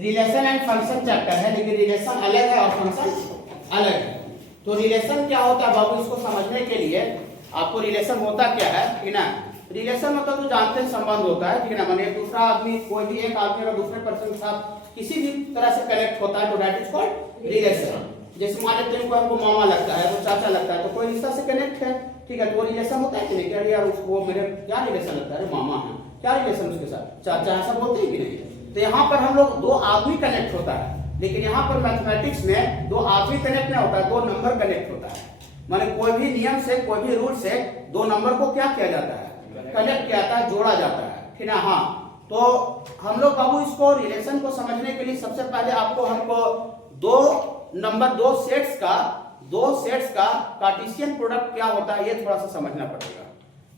Relation and function chapter है, लेकिन relation अलग है और फंक्शन अलग है। तो रिलेशन क्या होता है बाबू, इसको समझने के लिए आपको रिलेशन होता क्या है कि ना, रिलेशन मतलब तो जानते हैं संबंध होता है, ठीक है ना, माने दूसरा आदमी, कोई भी एक आदमी अगर दूसरे पर्सन के साथ किसी भी तरह से कनेक्ट होता है तो दैट इज कॉल्ड रिलेशन। जैसे मान लेते हैं कोई हमको मामा लगता है, वो चाचा लगता है, तो कोई रिश्ता से कनेक्ट है, ठीक है, तो वो रिलेशन होता है कि नहीं, क्या यार उसको मेरे क्या रिलेशन लगता है, मामा है, क्या रिलेशन उसके साथ, चाचा, ऐसा बोलते हैं कि नहीं। तो यहाँ पर हम लोग दो आदमी कनेक्ट होता है, लेकिन यहाँ पर मैथमेटिक्स में दो आदमी कनेक्ट नहीं होता है, दो नंबर कनेक्ट होता है। माने कोई भी नियम से, कोई भी रूल से दो नंबर को क्या किया जाता है, कनेक्ट किया जाता है, जोड़ा जाता है, ठीक है। हाँ, तो हम लोग बाबू इसको रिलेशन को समझने के लिए सबसे पहले आपको हमको दो सेट्स का कार्टेशियन प्रोडक्ट क्या होता है ये थोड़ा सा समझना पड़ेगा,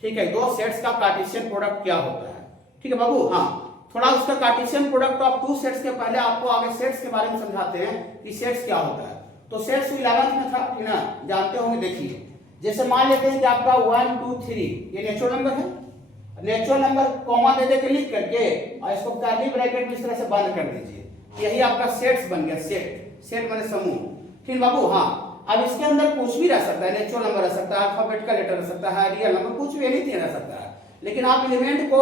ठीक है। दो सेट्स का कार्टेशियन प्रोडक्ट क्या होता है, ठीक है बाबू। हाँ, थोड़ा उसका Cartesian product of two sets के पहले आपको आगे सेट्स के बारे में समझाते हैं कि सेट्स क्या होता है। तो सेट्स 11th में था, ठीक है ना, जानते होंगे। देखिए, जैसे मान लेते हैं कि आपका 1 2 3 ये नेचुरल नंबर है, नेचुरल नंबर कॉमा दे के लिख करके और इसको कर्ली ब्रैकेट में इस तरह से बंद कर दीजिए, यही आपका सेट्स बन गया। सेट माने समूह, ठीक बाबू। हाँ, अब इसके अंदर कुछ भी रह सकता है, नेचुरल नंबर रह सकता है, अल्फाबेट का लेटर रह सकता है, रियल नंबर, कुछ भी एनीथिंग रह सकता है। लेकिन आप एलिमेंट को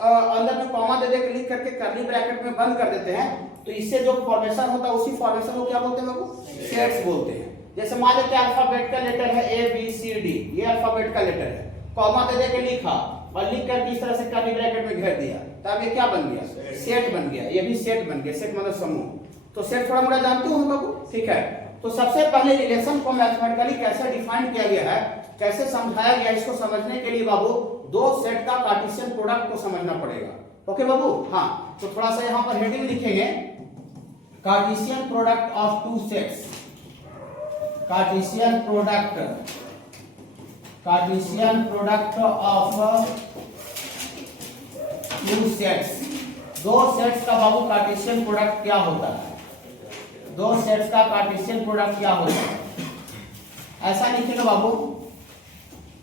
अंदर में कॉमा दे के लिख करके कर्ली ब्रैकेट में बंद कर देते हैं, तो इससे जो फॉर्मेशन होता है उसी फॉर्मेशन को क्या बोलते हैं बाबू, सेट्स बोलते हैं। जैसे मान लेते हैं अल्फाबेट का लेटर है ए बी सी डी, ये अल्फाबेट का लेटर है, कॉमा दे के लिखा और लिख करके इस तरह से कर्ली ब्रैकेट में घेर दिया, तब ये क्या बन गया, सेट बन गया। ये भी सेट बन गया, सेट मतलब समूह। तो सेट थोड़ा मोड़ा जानते हो बाबू, ठीक है। तो सबसे पहले रिलेशन को मैथमेटिकली कैसे डिफाइन किया गया है, कैसे समझाया गया, इसको समझने के लिए बाबू दो सेट का कार्टेशियन प्रोडक्ट को समझना पड़ेगा। ओके बाबू। हाँ, तो थोड़ा सा यहाँ पर हेडिंग लिखेंगे, Cartesian product of two sets, Cartesian product of two sets. दो सेट्स का बाबू कार्टेशियन प्रोडक्ट क्या होता है, दो सेट्स का कार्टेशियन प्रोडक्ट क्या होता है, ऐसा लिखेगा बाबू।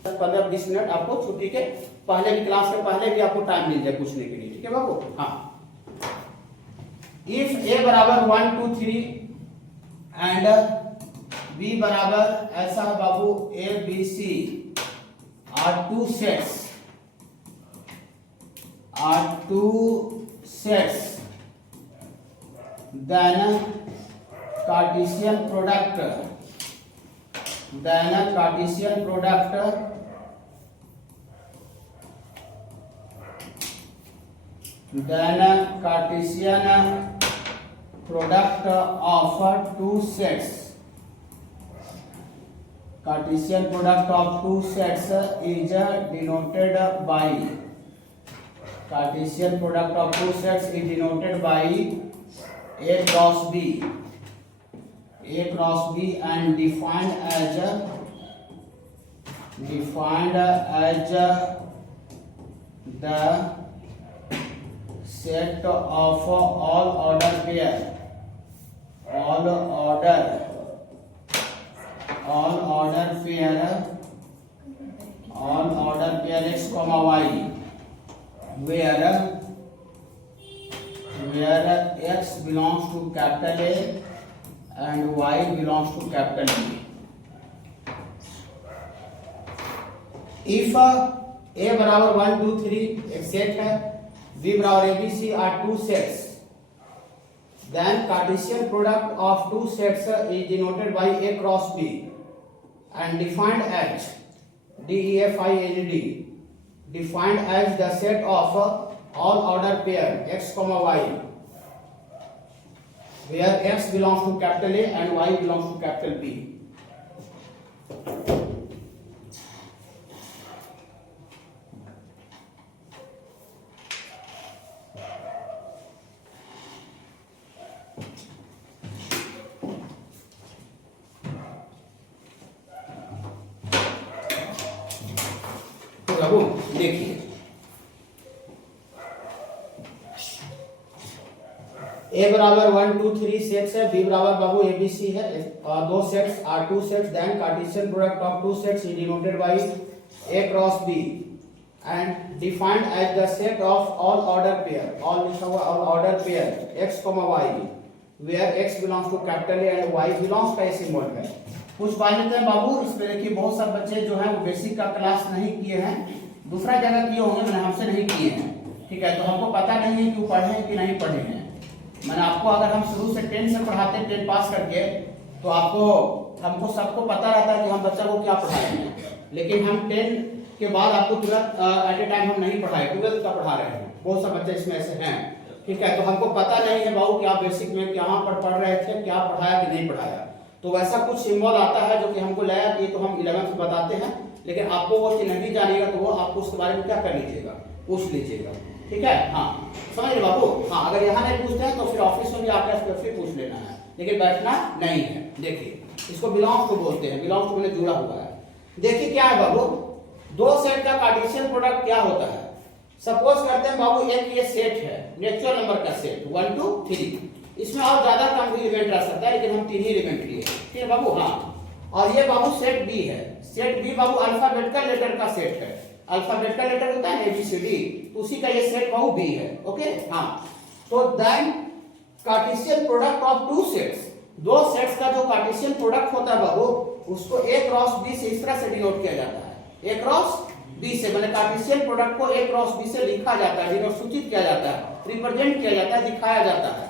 15-20 मिनट आपको छुट्टी के पहले की क्लास के पहले भी आपको टाइम मिल जाए पूछने के लिए, ठीक है बाबू। हाँ, इफ ए बराबर 1 2 3 एंड बी बराबर ऐसा है बाबू A B C R two sets then Cartesian product of two sets, Cartesian product of two sets is denoted by, Cartesian product of two sets is denoted by A cross B and defined as the set of all order pair x comma y where x belongs to capital A and y belongs to capital B. If a बराबर 1 2 3 एक set है, b बराबर abc are two sets, then Cartesian product of two sets is denoted by A cross B and defined as DEFIND, defined as the set of all order pair x comma y where x belongs to capital A and y belongs to capital B. तो देखिए, ए बराबर 1 2 3 sets है, B बराबर बाबू ABC है, और दो sets are two sets, then Cartesian product of two sets is denoted by A cross B and defined as the set of all order pair, all लिखा हुआ all order pair x, y where x belongs to capital A and y belongs का symbol है। कुछ बात लेते हैं बाबू, इस पे देखिए बहुत सारे बच्चे जो है वो बेसिक का क्लास नहीं किए हैं, दूसरा जगह किए होंगे, मैंने हमसे नहीं किए हैं, ठीक है। तो हमको पता नहीं है कि वो पढ़े हैं कि नहीं पढ़े हैं। मैंने आपको अगर हम शुरू से 10 से पढ़ाते हैं 10 पास करके, तो आपको हमको सबको पता रहता है कि हम बच्चा को क्या पढ़ाए हैं, लेकिन हम 10 के बाद आपको तुरंत एट ए टाइम हम नहीं पढ़ाए, 12 का पढ़ा रहे हैं, बहुत से बच्चे इसमें ऐसे हैं, ठीक है। तो हमको पता नहीं है बाबू कि आप बेसिक में कहाँ पर पढ़ रहे थे, क्या पढ़ाया कि नहीं पढ़ाया। तो वैसा कुछ सिंबल आता है जो कि हमको लगा कि तो हम 11th में बताते हैं, लेकिन आपको वो चीज नहीं जानिएगा तो वो आपको उसके बारे में क्या कर लीजिएगा, पूछ लीजिएगा, ठीक है। हाँ समझ रहे बाबू, हाँ अगर यहाँ नहीं पूछते हैं तो फिर ऑफिस में भी आकर फिर पूछ लेना है, लेकिन बैठना नहीं है। देखिए इसको बिलोंग्स को बोलते हैं, बिलोंग्स को मैंने जुड़ा हुआ है। देखिए क्या है बाबू, दो सेट का कार्टेशियन प्रोडक्ट क्या होता है। सपोज करते हैं बाबू एक ये सेट है, नेचुरल नंबर का सेट 1 2 3, इसमें और ज्यादा कम भी एलिमेंट रह सकता है, लेकिन हम 3 ही एलिमेंट लिए, ठीक है बाबू। हाँ और ये बाबू सेट बी है, सेट बी बाबू अल्फाबेटिकल लेटर का सेट है, अल्फाबेटिकल लेटर होता है ABCD, तो उसी का ये सेट बाबू बी है, ओके। हाँ तो then Cartesian product of two sets, दो सेट्स का जो कार्टेशियन प्रोडक्ट होता है बाबू, उसको A क्रॉस B से इस तरह से डिनोट किया जाता है, A क्रॉस B से, मतलब कार्टेशियन प्रोडक्ट को A क्रॉस B से लिखा जाता है, डिनोट सूचित किया जाता है, रिप्रेजेंट किया जाता है, दिखाया जाता है।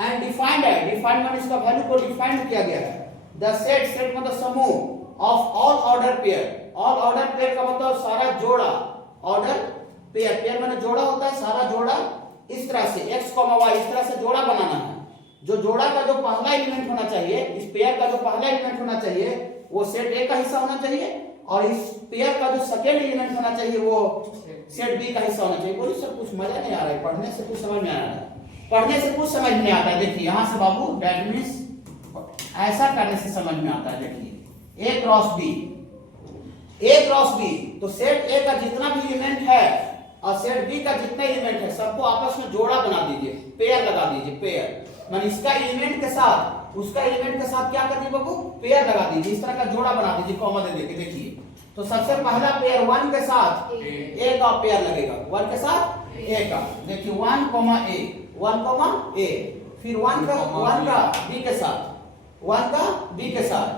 एंड डिफाइंड है, डिफाइंड माने इसका वैल्यू को डिफाइंड किया गया है। द सेट, सेट मतलब समूह of all order pair, all order pair का मतलब सारा जोड़ा, ऑर्डर पेयर, पेयर माने जोड़ा होता है, सारा जोड़ा इस तरह से x, y इस तरह से जोड़ा बनाना है। जो जोड़ा का जो पहला एलिमेंट होना चाहिए, इस पेयर का जो पहला एलिमेंट होना चाहिए वो सेट A का हिस्सा होना चाहिए, और इस पेयर का जो सेकेंड एलिमेंट होना चाहिए वो सेट B का हिस्सा होना चाहिए। बोलिए सर कुछ मजा नहीं आ रहा है, पढ़ने से कुछ समझ में आ रहा है, पढ़ने से कुछ समझ नहीं आता है। देखिए यहाँ से बाबू दैट मींस ऐसा करने से समझ में आता है। देखिए A cross B, A cross B, तो सेट A का जितना भी एलिमेंट है और सेट B का जितना एलिमेंट है सबको आपस में जोड़ा बना दीजिए, पेयर लगा दीजिए, पेयर मान इसका एलिमेंट के साथ उसका एलिमेंट के साथ क्या कर दीजिए बाबू, पेयर लगा दीजिए, इस तरह का जोड़ा बना दीजिए, कॉमा दे देके। देखिए तो सबसे पहला पेयर 1 के साथ A का पेयर लगेगा, 1 के साथ A का, देखिए 1 A, 1 A, फिर 1 का B के साथ, 1 का B के साथ,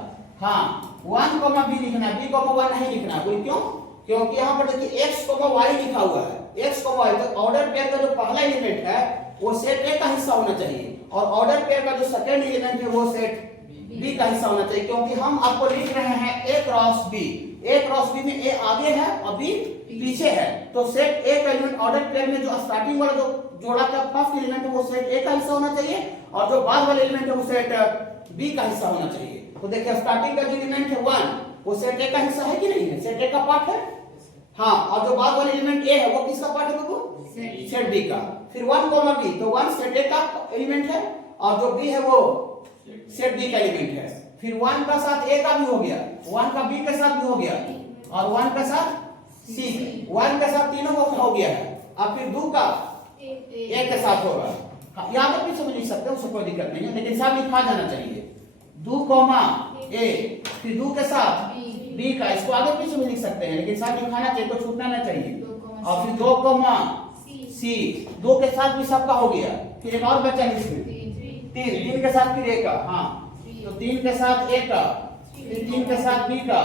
हाँ 1 B लिखना है, B 1 नहीं लिखना है। बोलिए क्यों, क्योंकि यहाँ पर देखिए x, y लिखा हुआ है, x, y, तो ऑर्डर पेयर का जो पहला एलिमेंट है वो सेट A का हिस्सा होना चाहिए, और ऑर्डर पेयर का जो सेकंड एलिमेंट है वो सेट B का हिस्सा होना चाहिए, क्योंकि हम आपको लिख रहे हैं A cross B, A cross B में A आगे है और B पीछे है, तो सेट A का एलिमेंट ऑर्डर पेयर में जो स्टार्टिंग वाला जो जोड़ा का फर्स्ट एलिमेंट है वो सेट A का हिस्सा होना चाहिए, और जो बाद वाला एलिमेंट है वो सेट B का हिस्सा होना चाहिए। तो देखिए स्टार्टिंग का जो एलिमेंट है 1 वो सेट A का हिस्सा है कि नहीं है, सेट A का पार्ट है, हाँ, और जो बाद वाला एलिमेंट A है वो किसका पार्ट है बाबू, सेट B का। फिर 1 B, तो 1 सेट A का एलिमेंट है और जो B है वो सेट B का एलिमेंट है। फिर 1 का साथ A का भी हो गया, 1 का B के साथ भी हो गया, और 1 का साथ C, 1 के साथ तीनों हो गया है। अब फिर 2 का A के साथ होगा, यहाँ पर भी समझ लिख सकते हैं, उससे कोई दिक्कत नहीं है, लेकिन साथ लिखा जाना चाहिए 2 A, फिर 2 के साथ B का, इसको आगे पीछे भी लिख सकते हैं, लेकिन साथ लिखाना चाहिए, तो छूटना ना चाहिए। और फिर 2 C, 2 के साथ भी सबका हो गया, फिर एक और बचा इसमें 3 के साथ फिर A का, हाँ तो 3 के साथ A का, फिर 3 के साथ B का,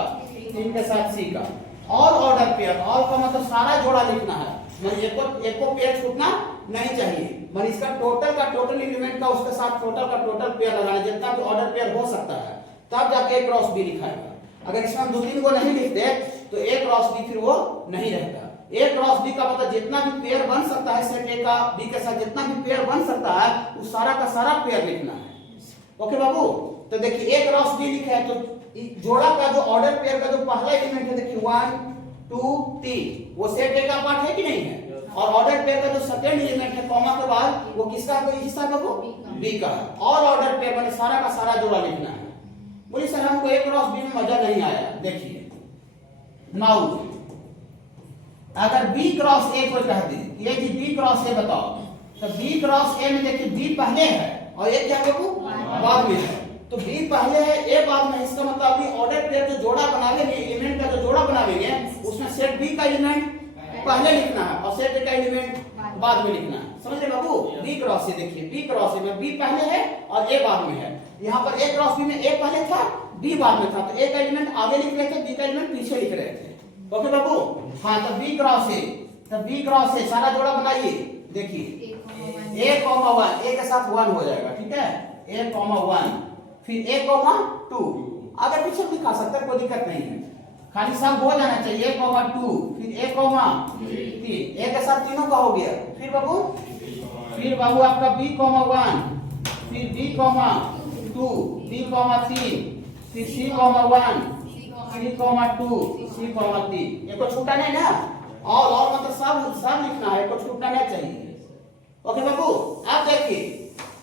3 के साथ C का। और ऑर्डर पेयर, ऑल का मतलब सारा जोड़ा लिखना है, मतलब एको पेयर छूटना नहीं चाहिए, मतलब इसका टोटल का टोटल एलिमेंट का उसके साथ टोटल का टोटल पेयर लगाना, जितना भी ऑर्डर पेयर हो सकता है, तब जाके A क्रॉस B लिखाएगा। अगर इसमें हम 2-3 को नहीं लिखते तो A क्रॉस B फिर वो नहीं रहता। A क्रॉस B का मतलब जितना भी पेयर बन सकता है सेट A का B के साथ, जितना भी पेयर बन सकता है उस सारा का सारा पेयर लिखना है। ओके बाबू, तो देखिए A क्रॉस B लिखा है, तो जोड़ा का जो ऑर्डर पेयर का जो पहला एलिमेंट है देखिए 1 2 3 वो सेट A का पार्ट है कि नहीं है, और ऑर्डर पेयर का जो सेकंड एलिमेंट है कॉमा के बाद वो किसका हिस्सा है वो B का है, और ऑर्डर पेयर में सारा का सारा जोड़ा लिखना है। बोलिए सर हमको A क्रॉस B में मजा नहीं आया। देखिए नाउ अगर B क्रॉस A को कह दे, ये जी B क्रॉस A बताओ, तो B क्रॉस A में देखिए B पहले है और A क्या है वो बाद में है, तो B पहले है A बाद में, इसका मतलब अभी ऑर्डर पेयर जो जोड़ा बनावेंगे, एलिमेंट का जो जोड़ा बनावेंगे उसमें सेट B का एलिमेंट पहले लिखना है और सेट का एलिमेंट बाद में लिखना है। समझ रहे बाबू? बी क्रॉस ए, देखिए बी क्रॉस ए में बी पहले है और ए बाद में है। यहाँ पर ए क्रॉस बी में ए पहले था, बी बाद में था, तो ए का एलिमेंट आगे लिख रहे थे, बी का एलिमेंट पीछे लिख रहे थे। ओके बाबू? हाँ, तो बी क्रॉस ए, तो बी क्रॉस ए सारा जोड़ा बनाइए। देखिए ए कॉमा 1, ए के साथ 1 हो जाएगा, ठीक है, ए कॉमा 1, फिर ए कॉमा 2, आगे पीछे भी लिखा सकते हैं, कोई दिक्कत नहीं है, खाली सब हो जाना चाहिए। ए कॉमा 2, फिर ए कॉमा 3, ए के साथ तीनों का हो गया। फिर बाबू आपका बी कॉमा 1, फिर बी कॉमा 2, बी कॉमा 3, फिर C comma 1, C comma 2, C comma 3। ये को छूटा नहीं ना, और मतलब सब लिखना है, को छूटना नहीं चाहिए। ओके बाबू? आप देखिए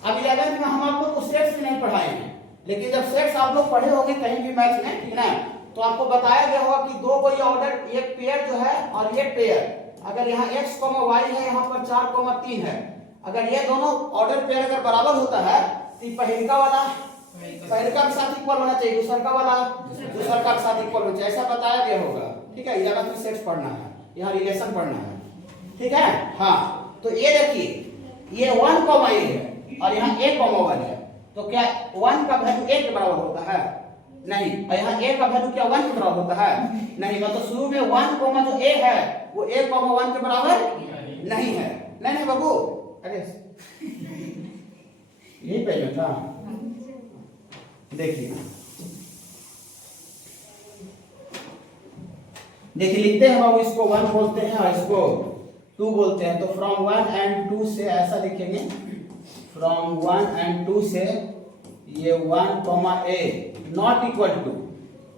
अब 11th में हम आप लोग को सेट्स नहीं पढ़ाए हैं, लेकिन जब सेट्स आप लोग पढ़े होंगे कहीं भी मैथ में, ठीक ना, तो आपको बताया गया होगा कि दो कोई ऑर्डर, एक पेयर जो है और ये पेयर, अगर यहाँ x, y है, यहाँ पर 4, 3 है, अगर ये दोनों ऑर्डर पेयर अगर बराबर होता है तो पहलका वाला पहलका के साथ इक्वल होना चाहिए, दूसरा वाला दूसरा के साथ इक्वल होना चाहिए, ऐसा बताया गया होगा। ठीक है, 11th में सेट्स पढ़ना है, यहाँ रिलेशन पढ़ना है, ठीक है। हाँ, तो ये देखिए ये 1, a है और यहाँ a, 1 है, तो क्या 1 का वैल्यू a के बराबर होता है? नहीं। और यहाँ a का वैल्यू क्या 1 के बराबर होता है? नहीं। मतलब शुरू में 1, जो a है वो a, 1 के बराबर नहीं है। नहीं बाबू, अरे यही पहले था। देखिए लिखते हैं बाबू, इसको 1 बोलते हैं और इसको 2 बोलते हैं। तो फ्रॉम 1 and 2 से ऐसा लिखेंगे, फ्रॉम 1 and 2 से ये 1, a not equal to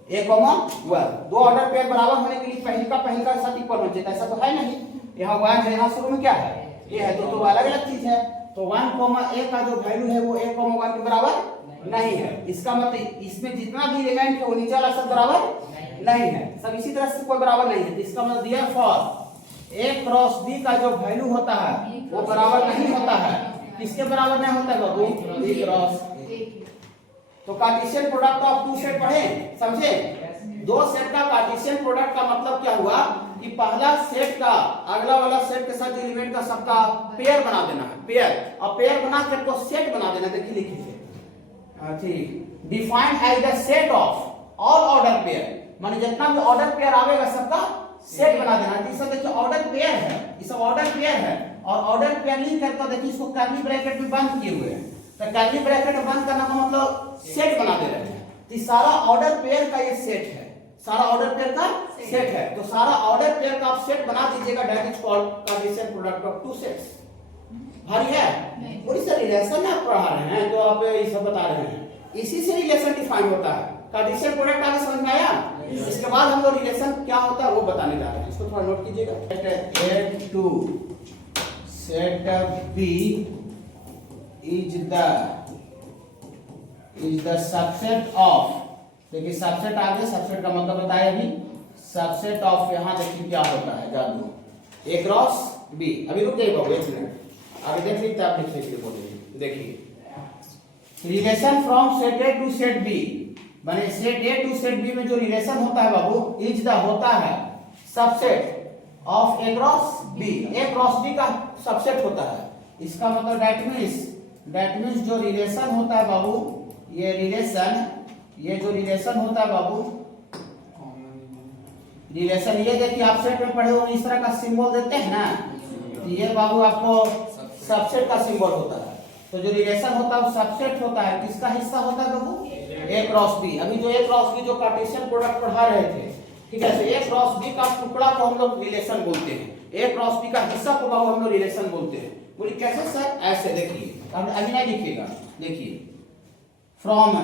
a, 1। दो ऑर्डर पेयर बराबर होने के लिए पहलका के साथ इक्वल होना चाहिए, ऐसा तो है नहीं। यहाँ 1 है, यहाँ शुरू में क्या है? ये है, तो अलग अलग चीज है। तो 1, a का जो वैल्यू है वो a, 1 के बराबर नहीं है। इसका मतलब इसमें जितना भी एलिमेंट है वो नीचे वाला सब बराबर नहीं है, सब इसी तरह से कोई बराबर नहीं है। तो इसका मतलब दिया फॉर a क्रॉस b का जो वैल्यू होता है वो बराबर नहीं होता है। किसके बराबर नहीं होता है बाबू? b cross a। तो कार्टेशियन प्रोडक्ट ऑफ 2 सेट पढ़े, समझे? दो सेट का कार्टेशियन प्रोडक्ट का मतलब क्या हुआ कि पहला सेट का अगला वाला सेट के साथ एलिमेंट का सबका पेयर बना देना है, पेयर, और पेयर बना के को सेट बना देना। देखिए लिखिए, ठीक, defined as the set of all order pair, माने जितना भी ऑर्डर पेयर आवेगा सबका सेट बना देना। तो सब देखिए ऑर्डर पेयर है, ये सब ऑर्डर पेयर है, और ऑर्डर पेयर लिख करके देखिए इसको कर्ली ब्रैकेट में बंद किए हुए हैं। तो कर्ली ब्रैकेट में बंद करना का मतलब सेट बना दे रहे हैं। तो सारा ऑर्डर पेयर का ये सेट है, सारा ऑर्डर पेयर का सेट है। तो सारा ऑर्डर पेयर का आप सेट बना दीजिएगा, that is called Cartesian product of 2 sets. भारी है? थोड़ी सा रिलेशन आप पढ़ा रहे हैं तो आप ये सब बता रहे हैं, इसी से रिलेशन डिफाइन होता है। कार्टेशियन प्रोडक्ट आगे समझ में आया? इसके बाद हम लोग रिलेशन क्या होता है वो बताने जा रहे हैं, इसको थोड़ा नोट कीजिएगा। Set A to set B is the subset of, देखिए सबसेट आगे, सबसेट का मतलब बताया अभी, सबसेट ऑफ, यहाँ देखिए क्या होता है जादू, A क्रॉस B। अभी रुक जाइए बाबू, एक मिनट, आगे देख लीजिए, आप लिख लीजिए, बोलिए। देखिए relation from set A to set B, माने set A to set B में जो रिलेशन होता है बाबू, इज द होता है subset of A cross B, A cross B का सबसेट होता है। इसका मतलब दैट मींस जो रिलेशन होता है बाबू, ये जो रिलेशन होता है बाबू, रिलेशन ये देखिए आप सेट में पढ़े हो, इस तरह का सिंबल देते हैं ना, तो ये बाबू आपको सबसेट का सिंबल होता है। तो जो रिलेशन होता है वो सबसेट होता है, किसका हिस्सा होता है बाबू? A cross B। अभी जो A क्रॉस B जो कार्टेशियन प्रोडक्ट पढ़ा रहे थे, ठीक है, तो A क्रॉस B का टुकड़ा को हम लोग रिलेशन बोलते हैं, A क्रॉस B का हिस्सा को बाबू हम लोग रिलेशन बोलते हैं। बोलिए कैसे सर? ऐसे देखिए, अभी नहीं लिखिएगा, देखिए फ्रॉम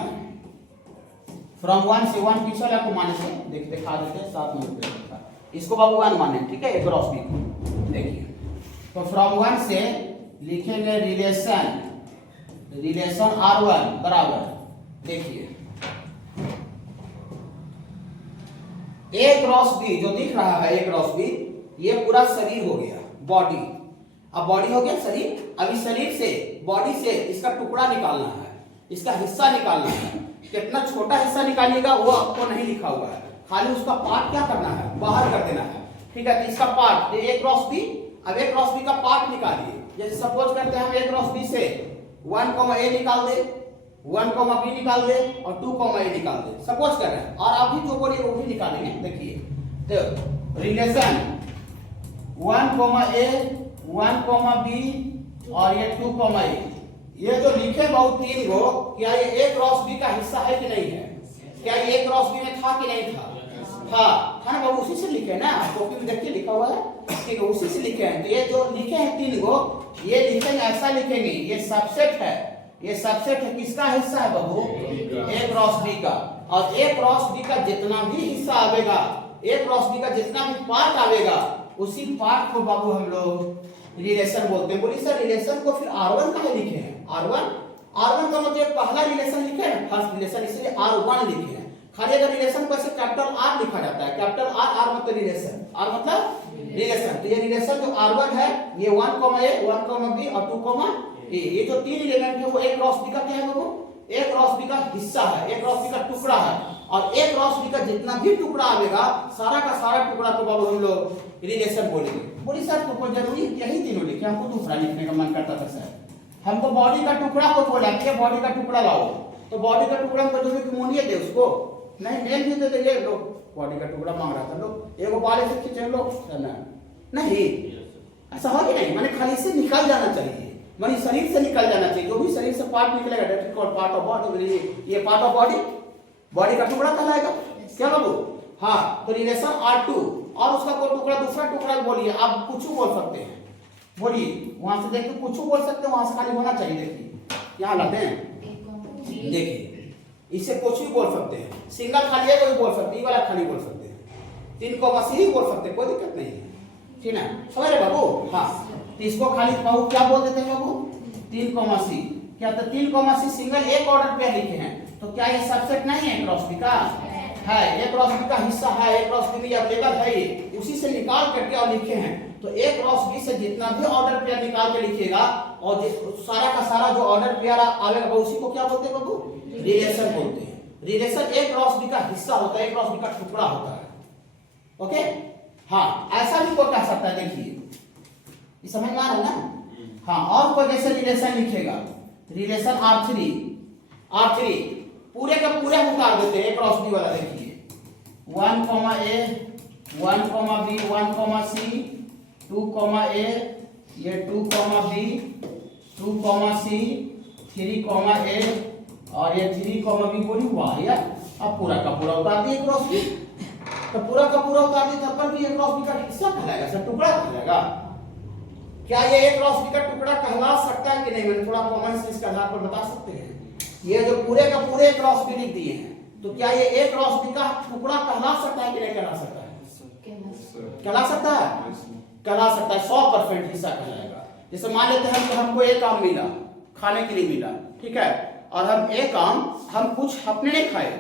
1 से 1 पीछे वाला को माने से दिखा देते हैं, 7 मिनट इसको बाबू 1 माने, ठीक है, A क्रॉस B को। देखिए तो फ्रॉम 1 से लिखेंगे रिलेशन R1 बराबर, देखिए A क्रॉस B जो दिख रहा है, A क्रॉस B, ये पूरा शरीर हो गया, बॉडी। अब बॉडी हो गया शरीर, अभी शरीर से, बॉडी से इसका टुकड़ा निकालना है, इसका हिस्सा निकालना है। कितना छोटा हिस्सा निकालिएगा वो आपको नहीं लिखा हुआ है, खाली उसका पार्ट क्या करना है, बाहर कर देना है। ठीक है, तो इसका पार्ट ए क्रॉस बी। अब ए क्रॉस बी का पार्ट निकालिए। जैसे सपोज करते हैं हम ए क्रॉस बी से 1 ए निकाल दे, 1 बी निकाल दे और 2 ए निकाल दे, सपोज कर रहे हैं। और अभी जो बोलिए वो भी निकालेंगे। देखिए तो रिलेशन 1 ए 1 बी और ये 2 ए, ये जो लिखे बहुत तीन गो, क्या ये ए क्रॉस बी का हिस्सा है कि नहीं है? क्या ये ए क्रॉस बी में था कि नहीं था? था ना बाबू, उसी से लिखे ना, कॉपी में देखिए लिखा हुआ है, ठीक है, उसी से लिखे हैं। तो ये जो लिखे हैं तीन गो, ये लिखेंगे ऐसा लिखेंगे, ये सबसेट है, ये सबसेट है, किसका हिस्सा है बाबू? ए क्रॉस बी का। और ए क्रॉस बी का जितना भी हिस्सा आवेगा, ए क्रॉस बी का जितना भी पार्ट आवेगा, उसी पार्ट को बाबू हम लोग रिलेशन बोलते हैं। बोलिए सर रिलेशन को फिर R1 कहाँ लिखे हैं? R1 का मतलब पहला रिलेशन लिखे हैं, फर्स्ट रिलेशन, इसलिए R1 लिखे हैं। खाली अगर रिलेशन को ऐसे कैपिटल R लिखा जाता है, कैपिटल R मतलब रिलेशन, R मतलब रिलेशन। तो ये रिलेशन जो R1 है, ये 1 ए 1 बी और 2 ए, ये जो तीन एलिमेंट है वो ए क्रॉस बी का क्या है बाबू? ए क्रॉस बी का हिस्सा है, ए क्रॉस बी का टुकड़ा है। और ए क्रॉस बी का जितना भी टुकड़ा आएगा, सारा का सारा टुकड़ा को बाबू हम लोग रिलेशन बोलेंगे। बोली सर तो कोई जरूरी यही तीनों लिखे, हमको दूसरा लिखने का मन करता था सर। हमको बॉडी का टुकड़ा को बोला कि बॉडी का टुकड़ा लाओ, तो बॉडी का टुकड़ा हमको जरूरी कि मोनिए दे उसको, नहीं नेल भी दे देंगे लोग। बॉडी का टुकड़ा मांग रहा था लोग, एगो बाले से खींचे लोग नहीं, ऐसा हो कि नहीं? माने खाली से निकल जाना चाहिए, माने शरीर से निकल जाना चाहिए। जो भी शरीर से पार्ट निकलेगा that is called part of body. ये पार्ट ऑफ बॉडी, बॉडी का टुकड़ा कहलाएगा। क्या बाबू? हाँ, तो रिलेशन R2 और उसका कोई टुकड़ा दूसरा टुकड़ा बोलिए, आप कुछ बोल सकते हैं, बोलिए वहां से देखिए कुछ बोल सकते हैं, वहां से खाली होना चाहिए। देखिए यहाँ लाते हैं, देखिए इससे कुछ भी बोल सकते हैं, सिंगल खाली है कोई बोल सकते हैं, वाला खाली बोल सकते हैं, 3 ही बोल सकते हैं, कोई दिक्कत नहीं है, ठीक है समझ रहे बाबू? हाँ, तो इसको खाली बाबू क्या बोल देते हैं बाबू? 3 क्या? तो 3 सिंगल एक ऑर्डर पे लिखे हैं, तो क्या ये सबसेट नहीं है क्रॉस बी का? है, ए क्रॉस बी का हिस्सा है, ए क्रॉस बी में अवेलेबल है, ये उसी से निकाल करके और लिखे हैं। तो ए क्रॉस बी से जितना भी ऑर्डर पेयर निकाल के लिखिएगा, और सारा का सारा जो ऑर्डर पेयर आवेगा उसी को क्या बोलते हैं बाबू? रिलेशन बोलते हैं। रिलेशन ए क्रॉस बी का हिस्सा होता है, ए क्रॉस बी का टुकड़ा होता है। ओके, हाँ, ऐसा भी कोई कह सकता है। देखिए ये समझ में आ रहा है ना? हाँ, और कोई जैसे रिलेशन लिखेगा, रिलेशन R3 पूरे का पूरे उतार देते हैं, ए क्रॉस बी वाला। देखिए 1 ए 1 बी 1 सी 2 ए, ये 2 बी 2 सी 3 ए और ये 3 बी। बोली वाह यार, अब पूरा का पूरा उतार दिए क्रॉस बी, तो पूरा का पूरा उतार दिए, तब पर भी ये क्रॉस बी का हिस्सा कहलाएगा सर, टुकड़ा कहलाएगा। क्या ये ए क्रॉस बी का टुकड़ा कहला सकता है कि नहीं? मैंने थोड़ा कॉमन सेंस के आधार पर बता सकते हैं। ये जो पूरे का पूरे क्रॉस बी लिख दिए हैं, तो क्या ये ए क्रॉस बी का टुकड़ा कहला सकता है कि नहीं कहला सकता है? कहला सकता है, कहला सकता है, 100% हिस्सा कहलाएगा। जैसे मान लेते हैं कि हमको एक आम मिला, खाने के लिए मिला, ठीक है, और हम एक आम हम कुछ अपने नहीं खाए,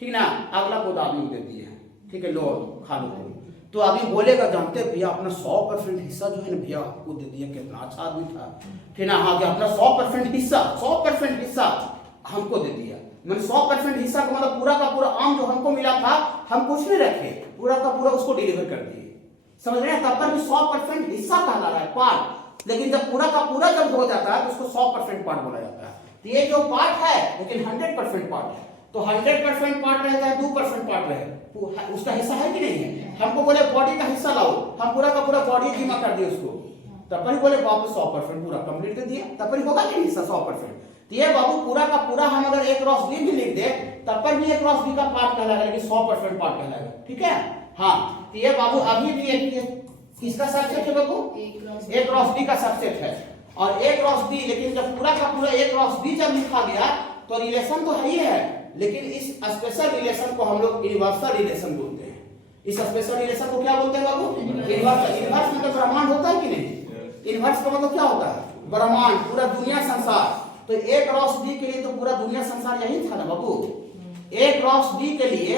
ठीक ना, अगला को आदमी दे दिए, ठीक है, लो खा लो। तो आदमी बोलेगा जानते भैया अपना 100% हिस्सा जो है ना भैया आपको दे दिया, कितना अच्छा आदमी था, ठीक ना। हाँ, अपना 100% हिस्सा हमको दे दिया। मैंने 100% हिस्सा का मतलब पूरा का पूरा आम जो हमको मिला था, हम कुछ नहीं रखे, पूरा का पूरा उसको डिलीवर कर दिए। समझ रहे हैं? तब पर भी 100% हिस्सा कहला रहा है, पार्ट। लेकिन जब पूरा का पूरा जब हो जाता है तो उसको 100% पार्ट बोला जाता है। तो ये जो पार्ट है लेकिन 100% पार्ट है, तो 100% पार्ट रहे चाहे 2% पार्ट रहे, उसका हिस्सा है कि नहीं है? हमको बोले बॉडी का हिस्सा लाओ, हम पूरा का पूरा बॉडी जमा कर दिए उसको, तब पर ही बोले वापस 100% पूरा कंप्लीट कर दिया, तब पर ही होगा कि हिस्सा 100%। तो ये बाबू पूरा का पूरा हम अगर ए क्रॉस बी भी लिख दे, तब पर भी ए क्रॉस बी का पार्ट कहलाएगा, लेकिन 100% पार्ट कहलाएगा, ठीक है। हाँ, तो ये बाबू अभी भी एक किसका सबसेट है बाबू? ए क्रॉस बी का सबसेट है। और ए क्रॉस बी, लेकिन जब पूरा का पूरा ए क्रॉस बी जब लिखा गया तो रिलेशन तो है ही है, लेकिन इस स्पेशल रिलेशन को हम लोग यूनिवर्सल रिलेशन बोलते हैं। इस स्पेशल रिलेशन को क्या बोलते हैं बाबू? यूनिवर्सल। यूनिवर्स मतलब ब्रह्मांड होता है कि नहीं? यूनिवर्स का मतलब क्या होता है? ब्रह्मांड, पूरा दुनिया संसार। तो ए क्रॉस बी के लिए तो पूरा दुनिया संसार यही था ना बाबू। ए क्रॉस बी के लिए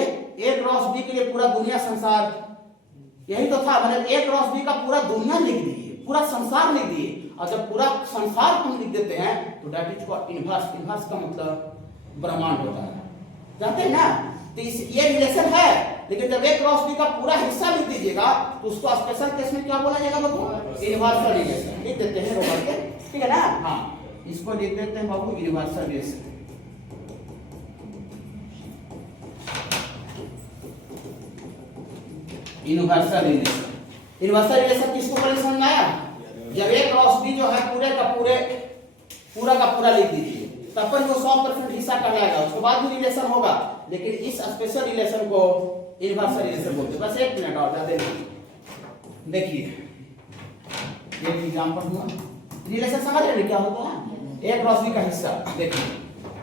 पूरा दुनिया संसार यही तो था। मतलब ए क्रॉस बी का पूरा दुनिया लिख दिए, पूरा संसार लिख दिए। और जब पूरा संसार हम लिख देते हैं तो that is called inverse. Inverse का मतलब ब्रह्मांड होता है, जानते हैं ना। तो ये रिलेशन है लेकिन जब ए क्रॉस बी का पूरा हिस्सा लिख दीजिएगा तो उसको स्पेशल केस में क्या बोला जाएगा बाबू? Universal relation. लिख देते हैं रोबर के, ठीक है ना? हाँ, इसको लिख देते हैं बाबू universal relation. Universal relation. Universal relation किसको पहले समझ में आया? जब ए क्रॉस बी जो है पूरा का पूरा लिख दीजिए, तब पर वो 100% हिस्सा कहलाएगा, उसके बाद भी रिलेशन होगा, लेकिन इस स्पेशल रिलेशन को यूनिवर्सल रिलेशन बोलते हैं। बस एक मिनट और ज्यादा नहीं। देखिए एक एग्जांपल हुआ, रिलेशन समझ रहे हैं क्या होता है? ए क्रॉस बी का हिस्सा देखिए,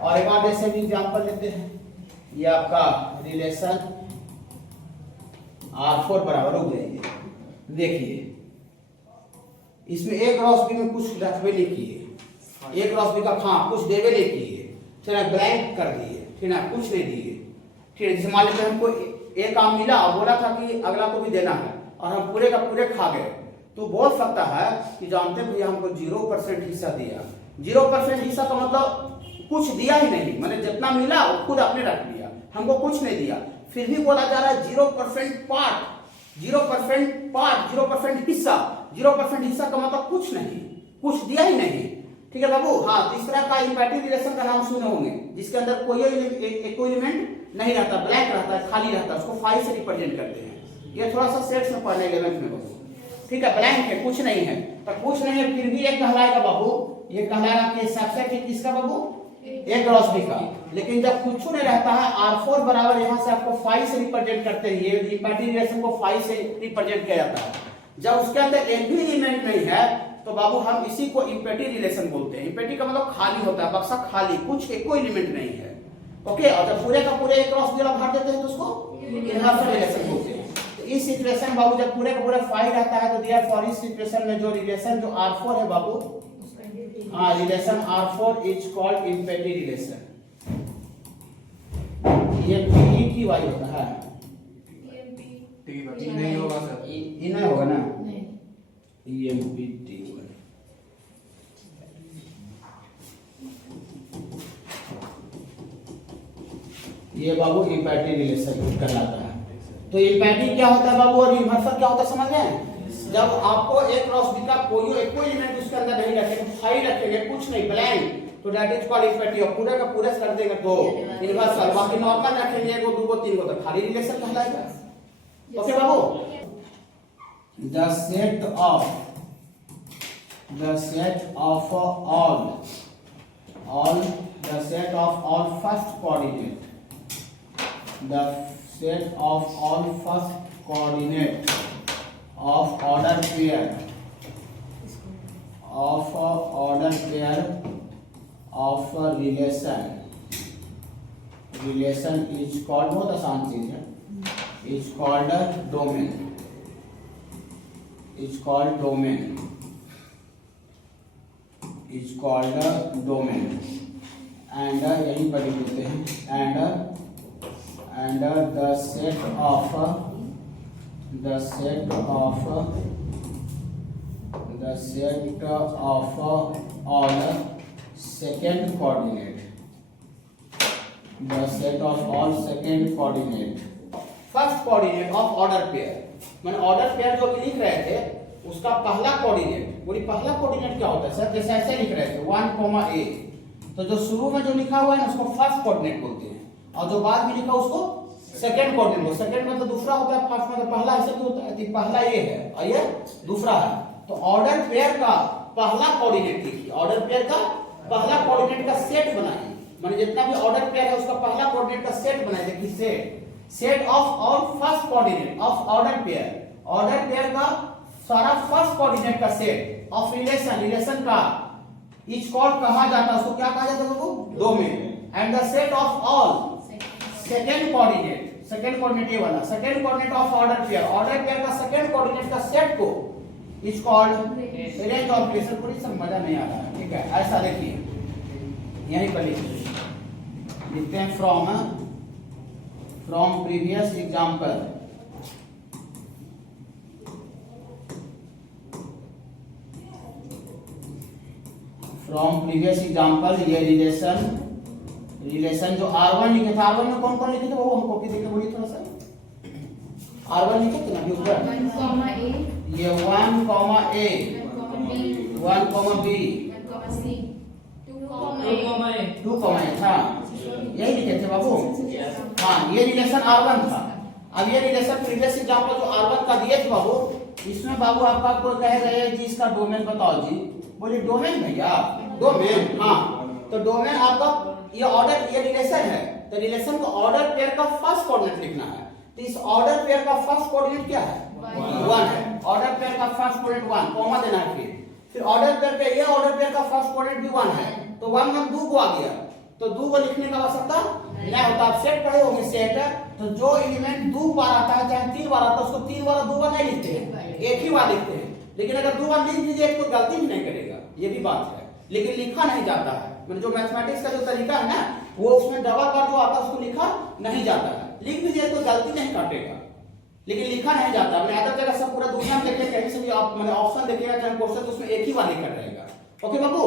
और एक और ऐसे भी एग्जांपल लेते हैं। ये आपका रिलेशन R4 बराबर हो जाएगी। देखिए इसमें ए क्रॉस बी में कुछ रखबे नहीं किए, ए क्रॉस बी का हाँ कुछ देवे नहीं किए, फिर ब्लैंक कर दिए, फिर ना कुछ नहीं दिए, ठीक है? जैसे मान लेते हमको ए काम मिला और बोला था कि अगला को भी देना है, और हम पूरे का पूरे खा गए, तो बोल सकता है कि जानते भैया हमको 0% हिस्सा दिया। 0% हिस्सा का मतलब कुछ दिया ही नहीं, मैंने जितना मिला वो खुद आपने रख लिया, हमको कुछ नहीं दिया। फिर भी बोला जा रहा है 0% पार्ट, 0% हिस्सा। 0% हिस्सा का मतलब कुछ नहीं, कुछ दिया ही नहीं, ठीक है बाबू? हाँ, तीसरा का इम्पैटिव रिलेशन का नाम सुने होंगे, जिसके अंदर कोई एलिमेंट नहीं रहता, ब्लैंक रहता है, खाली रहता है, उसको फाइव से रिप्रेजेंट करते हैं। ये थोड़ा सा सेट्स में पढ़ने 11th में बाबू, ठीक है? ब्लैंक है, कुछ नहीं है, तो कुछ नहीं है, फिर भी एक कहलाएगा बाबू, ये कहलाएगा कि सबसेट है किसका बाबू? ए क्रॉस बी का। लेकिन जब कुछ नहीं रहता है, R4 बराबर यहाँ से आपको 5 से रिप्रेजेंट करते हैं, ये इम्पैटिव रिलेशन को 5 से रिप्रेजेंट किया जाता है। जब उसके अंदर एक भी एलिमेंट नहीं है तो बाबू हम इसी को इम्पैटिव रिलेशन बोलते हैं। इम्पैटिव का मतलब खाली होता है, बक्सा खाली, कुछ कोई एलिमेंट नहीं है, ओके? और जब पूरे का पूरे ए क्रॉस बी वाला भर देते हैं तो उसको यूनिवर्सल रिलेशन बोलते हैं। तो इस सिचुएशन बाबू जब पूरे का पूरा 5 रहता है तो दिया फॉर इस सिचुएशन में जो रिलेशन जो R4 है बाबू, हाँ, relation R4 is called imperative relation. ये PETY होता है, टी नहीं होगा सर, ई नहीं होगा ना, EMPT। ये बाबू इम्पैटिव रिलेशन कहलाता है। तो इम्पैटिव क्या होता है बाबू और यूनिवर्सल क्या होता है समझ गए? जब आपको ए क्रॉस बी का कोई एलिमेंट उसके अंदर नहीं रखेंगे, फाइव रखेंगे, कुछ नहीं, ब्लैंक, तो दैट इज कॉल्ड इम्पैटिव। पूरे का पूरे कर देंगे तो यूनिवर्सल, बाकी नॉर्मल रखेंगे, एगो दूगो तीन गो तो खाली रिलेशन कहलाएगा, okay Babu? The set of all first coordinate, the set of all first coordinate of order pair of relation is called, बहुत आसान चीज है, is called domain, is called domain, and यही पढ़ लेते हैं, and the set of all second coordinate, the set of all second coordinate first coordinate of order pair। मैंने order pair जो लिख रहे थे उसका पहला कोऑर्डिनेट, बोली पहला कोऑर्डिनेट क्या होता है सर? जैसे ऐसे लिख रहे थे 1, A, तो जो शुरू में जो लिखा हुआ है ना उसको फर्स्ट कोऑर्डिनेट बोलते हैं, और जो बाद में लिखा उसको सेकंड कोऑर्डिनेट। सेकंड मतलब दूसरा होता है, फर्स्ट मतलब पहला, ऐसे क्यों होता है? पहला ये है और ये दूसरा है, तो ऑर्डर पेयर का पहला कोऑर्डिनेट लिखिए, ऑर्डर पेयर का पहला कोऑर्डिनेट का सेट बनाइए, माने जितना भी ऑर्डर पेयर है उसका पहला कोऑर्डिनेट का सेट बनाइए। देखिए set of all first coordinate of order pair का सारा फर्स्ट कोऑर्डिनेट का सेट ऑफ रिलेशन का इज कॉल्ड कहा जाता है, उसको क्या कहा जाता है बाबू? Domain. And the set of all second coordinate ये वाला second coordinate of order pair का सेकंड कोऑर्डिनेट का सेट को is called range of relation. थोड़ी सा मजा नहीं आ रहा है, ठीक है? ऐसा देखिए यहीं पर लिखते हैं फ्रॉम प्रीवियस एग्जांपल, ये रिलेशन जो R1 लिखे थे, R1 में कौन कौन लिखे थे वो हम कॉपी देके बोलिए थोड़ा सा। R1 लिखे थे ना अभी ऊपर, 1, A, ये 1, A, 1, B, 1, B, 1, C, 2, 2, A था, यही लिखे थे बाबू। हाँ, ये रिलेशन R1 था। अब ये रिलेशन प्रीवियस एग्जांपल जो R1 का दिए थे बाबू, इसमें बाबू आपका कोई कहेगा ये जी इसका डोमेन बताओ जी। बोले डोमेन भैया, डोमेन, हाँ तो डोमेन आपका ये ऑर्डर, ये रिलेशन है तो रिलेशन को ऑर्डर पेयर का फर्स्ट कोऑर्डिनेट लिखना है। तो इस ऑर्डर पेयर का फर्स्ट कोऑर्डिनेट क्या है? 1 है। ऑर्डर पेयर का फर्स्ट कोऑर्डिनेट 1, कॉमा देना है। फिर ऑर्डर पेयर का ये ऑर्डर पेयर का फर्स्ट कोऑर्डिनेट भी 1 है, तो 1 1 2 को आ गया, तो 2 को लिखने का आवश्यकता नहीं होता। आप सेट पढ़े होंगे, सेट तो जो एलिमेंट 2 बार आता है चाहे 3 बार आता है उसको 3 बार 2 बार नहीं लिखते हैं, एक ही बार लिखते हैं। लेकिन अगर 2 बार लिख दीजिए तो गलती भी नहीं करेगा, ये भी बात है। लेकिन लिखा नहीं जाता है, मतलब जो मैथमेटिक्स का जो तरीका है ना, वो उसमें डबल बार जो आता है उसको लिखा नहीं जाता है। लिख दीजिए तो गलती नहीं काटेगा, लेकिन लिखा नहीं जाता। मैंने अदर जगह सब पूरा दुनिया में देखे, कहीं से भी आप मैंने ऑप्शन देखिएगा चाहे क्वेश्चन, तो उसमें एक ही बार लिखा रहेगा। ओके बाबू,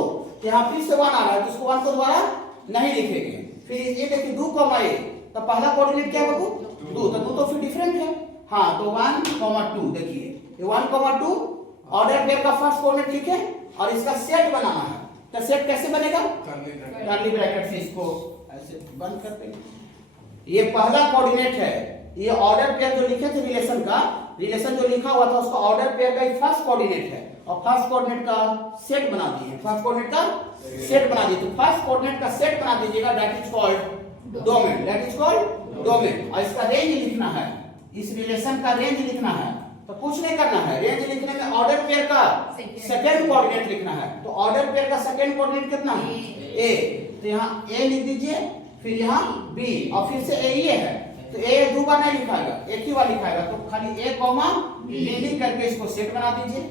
यहाँ फिर से 1 आ रहा है तो उसको 1 को दोबारा नहीं लिखेंगे। फिर ये देखिए 2, A, तो पहला कोऑर्डिनेट क्या है बाबू? 2, तो 2 तो फिर डिफरेंट है। हाँ तो 1, 2 देखिए, ये 1, 2 ऑर्डर पेयर का फर्स्ट कोऑर्डिनेट लिखे और इसका सेट बनाना है। तो सेट कैसे बनेगा? कर्ली ब्रैकेट से इसको ऐसे बंद करते हैं। ये पहला कोऑर्डिनेट है, ये ऑर्डर पेयर जो लिखे थे रिलेशन का, रिलेशन जो लिखा हुआ था उसका ऑर्डर पेयर का फर्स्ट कोऑर्डिनेट है और फर्स्ट कोऑर्डिनेट का सेट बना दिए। फर्स्ट कोऑर्डिनेट का सेट बना दिए, तो फर्स्ट कोऑर्डिनेट का सेट बना दीजिएगा, that is called domain, that is called domain. और इसका रेंज लिखना है, इस रिलेशन का रेंज लिखना है। तो कुछ नहीं करना है, रेंज लिखने में ऑर्डर पेयर का सेकंड कोऑर्डिनेट लिखना है। तो ऑर्डर पेयर का सेकंड कोऑर्डिनेट कितना है? A, तो यहाँ A लिख दीजिए, फिर यहाँ B और फिर से A ये है, तो A 2 बार नहीं लिखाएगा, एक ही बार लिखाएगा। तो खाली A, B लिख करके इसको सेट बना दीजिए।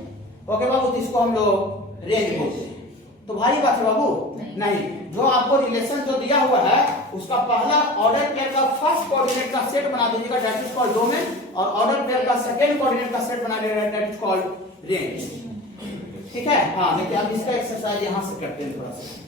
ओके बाबू, तो इसको हम लोग रेंज बोलते हैं। तो भारी बात है बाबू? नहीं, जो आपको रिलेशन जो दिया हुआ है उसका पहला ऑर्डर पेयर का फर्स्ट कोऑर्डिनेट का सेट बना दीजिएगा, दैट इज कॉल्ड डोमेन, और ऑर्डर पेयर का सेकंड कोऑर्डिनेट का सेट बना दीजिएगा, दैट इज कॉल्ड रेंज। ठीक है? हाँ, देखिए अब इसका एक्सरसाइज यहां से करते हैं थोड़ा सा।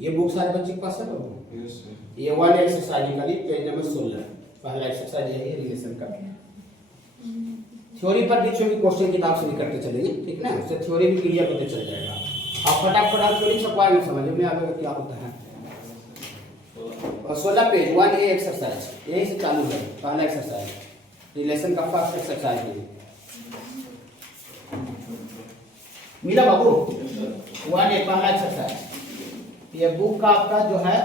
ये बुक सारे बच्चे के पास है बाबू? Yes sir. ये 1 एक्सरसाइज निकाली, पेज नंबर 16, पहला एक्सरसाइज यही है रिलेशन का। थ्योरी पर भी क्वेश्चन किताब से भी करते चलेंगे, ठीक ना? उससे थ्योरी भी क्लियर होते चल जाएगा। आप फटाफट थ्योरी छपवा में समझ में आएगा क्या होता है। और 16 पेज 1A एक्सरसाइज यही से चालू है, पहला एक्सरसाइज रिलेशन का फर्स्ट एक्सरसाइज है। मिला बाबू? 1A पहला एक्सरसाइज। ये बुक का आपका जो है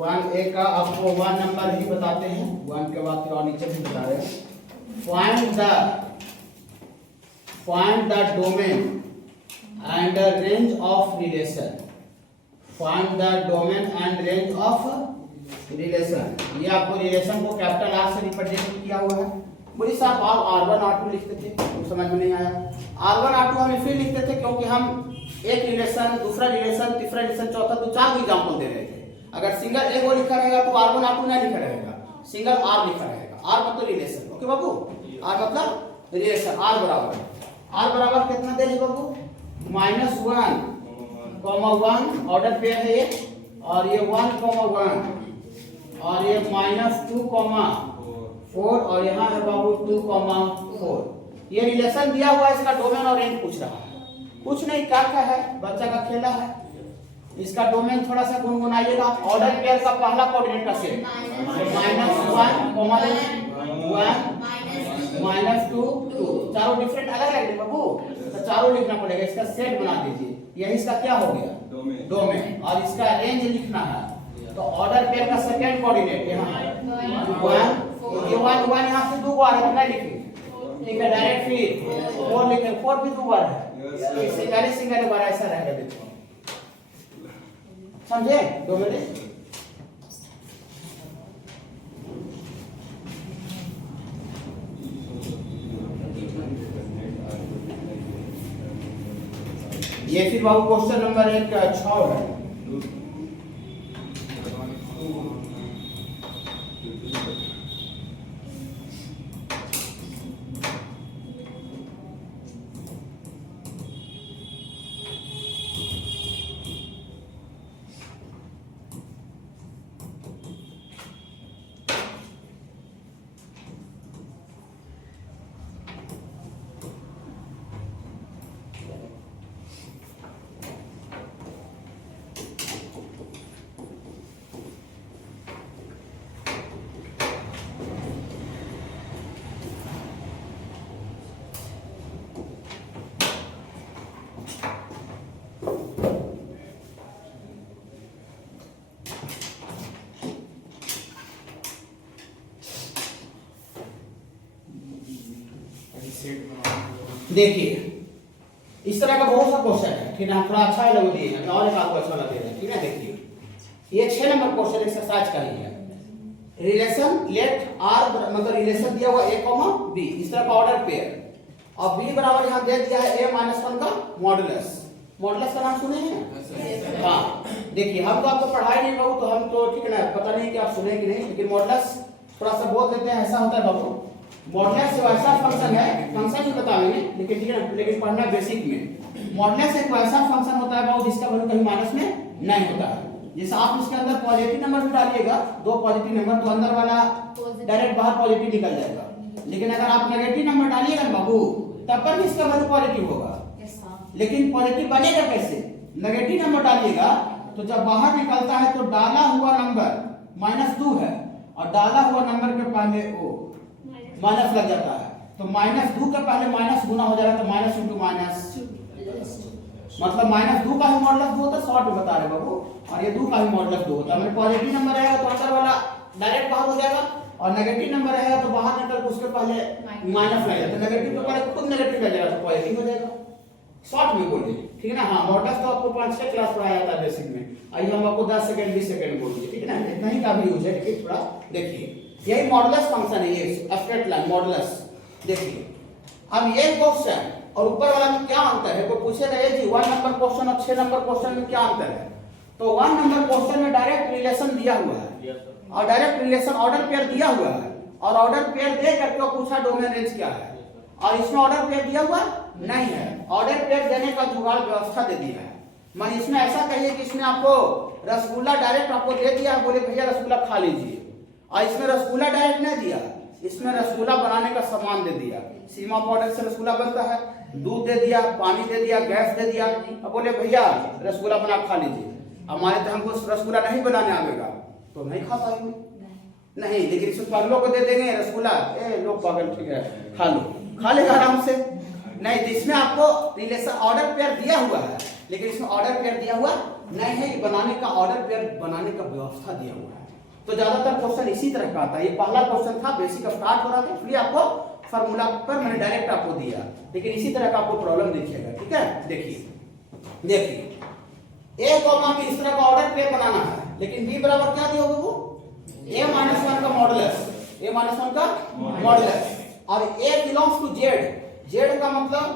1A का आपको 1 नंबर ही बताते हैं, 1 के बाद फिर और नीचे भी बता रहे हैं। Find the domain and range of relation. Find the domain and range of relation. ये आपको रिलेशन को कैपिटल R से रिप्रेजेंट किया हुआ है। बोलिए साहब आप R1 R2 लिखते थे तो समझ में नहीं आया। R1 R2 हम इसलिए लिखते थे क्योंकि हम एक रिलेशन, दूसरा रिलेशन, तीसरा रिलेशन, चौथा, तो 4 एग्जांपल दे रहे थे। अगर सिंगल ए वो लिखा रहेगा तो R1 R2 नहीं लिखा रहेगा, सिंगल R लिखा रहेगा। R मतलब रिलेशन। ओके बाबू? R मतलब रिलेशन। R बराबर कितना दे रहे बाबू? -1, 1 ऑर्डर पेयर है ये, और ये 1, 1 और ये -2, 4 और यहाँ है बाबू 2, 4। ये रिलेशन दिया हुआ है, इसका डोमेन और रेंज पूछ रहा है। कुछ नहीं, क्या है, बच्चा का खेला है। इसका डोमेन थोड़ा सा गुनगुनाइएगा। ऑर्डर पेयर का पहला कोऑर्डिनेट का सेट -1, 1 -2, 2 चारों डिफरेंट अलग अलग है बाबू, तो चारों लिखना पड़ेगा। इसका सेट बना दीजिए, यही इसका क्या हो गया? डोमेन। और इसका रेंज लिखना है। तो ऑर्डर पेयर का सेकंड कोऑर्डिनेट यहाँ 1, ये 1 यहाँ से 2 बार है, कितना लिखेंगे? ठीक है, डायरेक्ट फिर 4 लिखे, 4 भी 2 बार है, सिंगल बार ऐसा रहेगा। देखो समझे? 2 मिनट। ये फिर बाबू क्वेश्चन नंबर 6 है। देखिए इस तरह का बहुत सा क्वेश्चन है, ठीक है, थोड़ा अच्छा लग दिए हैं और एक आपको अच्छा लगे हैं, ठीक है। देखिए ये 6 नंबर क्वेश्चन एक्सरसाइज का ही है। रिलेशन लेट आर मतलब रिलेशन दिया हुआ a, b, इस तरह का ऑर्डर पेयर और b बराबर यहाँ दे दिया है a-1 का मॉडुलस। मॉडुलस का नाम सुने हैं? हाँ, देखिए हम तो आपको पढ़ाई नहीं बाबू, तो हम तो ठीक है ना, पता नहीं कि आप सुने कि नहीं, लेकिन मॉडुलस थोड़ा सा बोल देते हैं। ऐसा होता है बाबू, मॉडुलस वैसा फंक्शन है, फंक्शन ही बताएंगे लेकिन ठीक है ना, लेकिन पढ़ना बेसिक में। मॉडुलस एक वैसा फंक्शन होता है बाबू जिसका वैल्यू कहीं माइनस में नहीं होता है। जैसे आप इसके अंदर पॉजिटिव नंबर भी डालिएगा, 2 पॉजिटिव नंबर, तो अंदर वाला डायरेक्ट बाहर पॉजिटिव निकल जाएगा। लेकिन अगर आप नेगेटिव नंबर डालिएगा ना बाबू, तब पर भी इसका वैल्यू पॉजिटिव होगा। लेकिन पॉजिटिव बनेगा कैसे? नेगेटिव नंबर डालिएगा तो जब बाहर निकलता है तो डाला हुआ नंबर -2 है और डाला हुआ नंबर के पहले ओ माइनस लग जाता है, तो -2 के पहले माइनस गुना हो जाएगा, तो माइनस इंटू माइनस, मतलब -2 का ही मॉडुलस 2 होता है, शॉर्ट में बता रहे बाबू, और ये 2 का ही मॉडुलस 2 होता है। मतलब पॉजिटिव नंबर रहेगा तो अंदर वाला डायरेक्ट बाहर हो जाएगा, और नेगेटिव नंबर रहेगा तो बाहर निकल के उसके पहले माइनस लग जाता है, नेगेटिव के पहले खुद नेगेटिव लग जाएगा तो पॉजिटिव हो जाएगा। शॉर्ट में बोलिए, ठीक है ना। हाँ, मॉडुलस तो आपको 5-6 क्लास पढ़ाया जाता है बेसिक में, आइए हम आपको 10 सेकंड 20 सेकंड बोलिए, ठीक है ना, इतना ही का भी यूज है, लेकिन थोड़ा देखिए यही मॉडुलस फंक्शन है, ये स्ट्रेट लाइन मॉडुलस। देखिए अब ये क्वेश्चन और ऊपर वाला में क्या अंतर है, तो पूछेगा ये जी 1 नंबर क्वेश्चन और 6 नंबर क्वेश्चन में क्या अंतर है। तो 1 नंबर क्वेश्चन में डायरेक्ट रिलेशन दिया हुआ है और डायरेक्ट रिलेशन ऑर्डर पेयर दिया हुआ है, और ऑर्डर पेयर दे करके पूछा डोमेन रेंज क्या है, और इसमें ऑर्डर पेयर दिया हुआ नहीं है। ऑर्डर पेयर देने का जुगाड़ व्यवस्था दे दिया है। मान इसमें ऐसा कहिए कि इसमें आपको रसगुल्ला डायरेक्ट आपको दे दिया, बोले भैया रसगुल्ला खा लीजिए, और इसमें रसगुल्ला डायरेक्ट नहीं दिया, इसमें रसगुल्ला बनाने का सामान दे दिया। सीमा पाउडर से रसगुल्ला बनता है, दूध दे दिया, पानी दे दिया, गैस दे दिया, अब बोले भैया रसगुल्ला बना खा लीजिए। हमारे तो हमको रसगुल्ला नहीं बनाने आएगा तो नहीं खा पाएंगे, नहीं। लेकिन इसमें पागलों को दे देंगे रसगुल्ला, ए लोग पागल, ठीक है खा लो, खा लेगा आराम से। नहीं, तो इसमें आपको रिलेशन ऑर्डर पेयर दिया हुआ है, लेकिन इसमें ऑर्डर पेयर दिया हुआ नहीं है, बनाने का ऑर्डर पेयर बनाने का व्यवस्था दिया हुआ है। तो ज्यादातर क्वेश्चन इसी तरह का आता है। ये पहला क्वेश्चन था, बेसिक स्टार्ट हो रहा था, इसलिए आपको फार्मूला पर मैंने डायरेक्ट आपको दिया, लेकिन इसी तरह का आपको प्रॉब्लम देखिएगा, ठीक है। देखिए a कॉमा b इस तरह का ऑर्डर पेयर बनाना है, लेकिन b बराबर क्या दिया होगा वो a-1 का मॉडुलस, a-1 का मॉडुलस, और a belongs to z। z का मतलब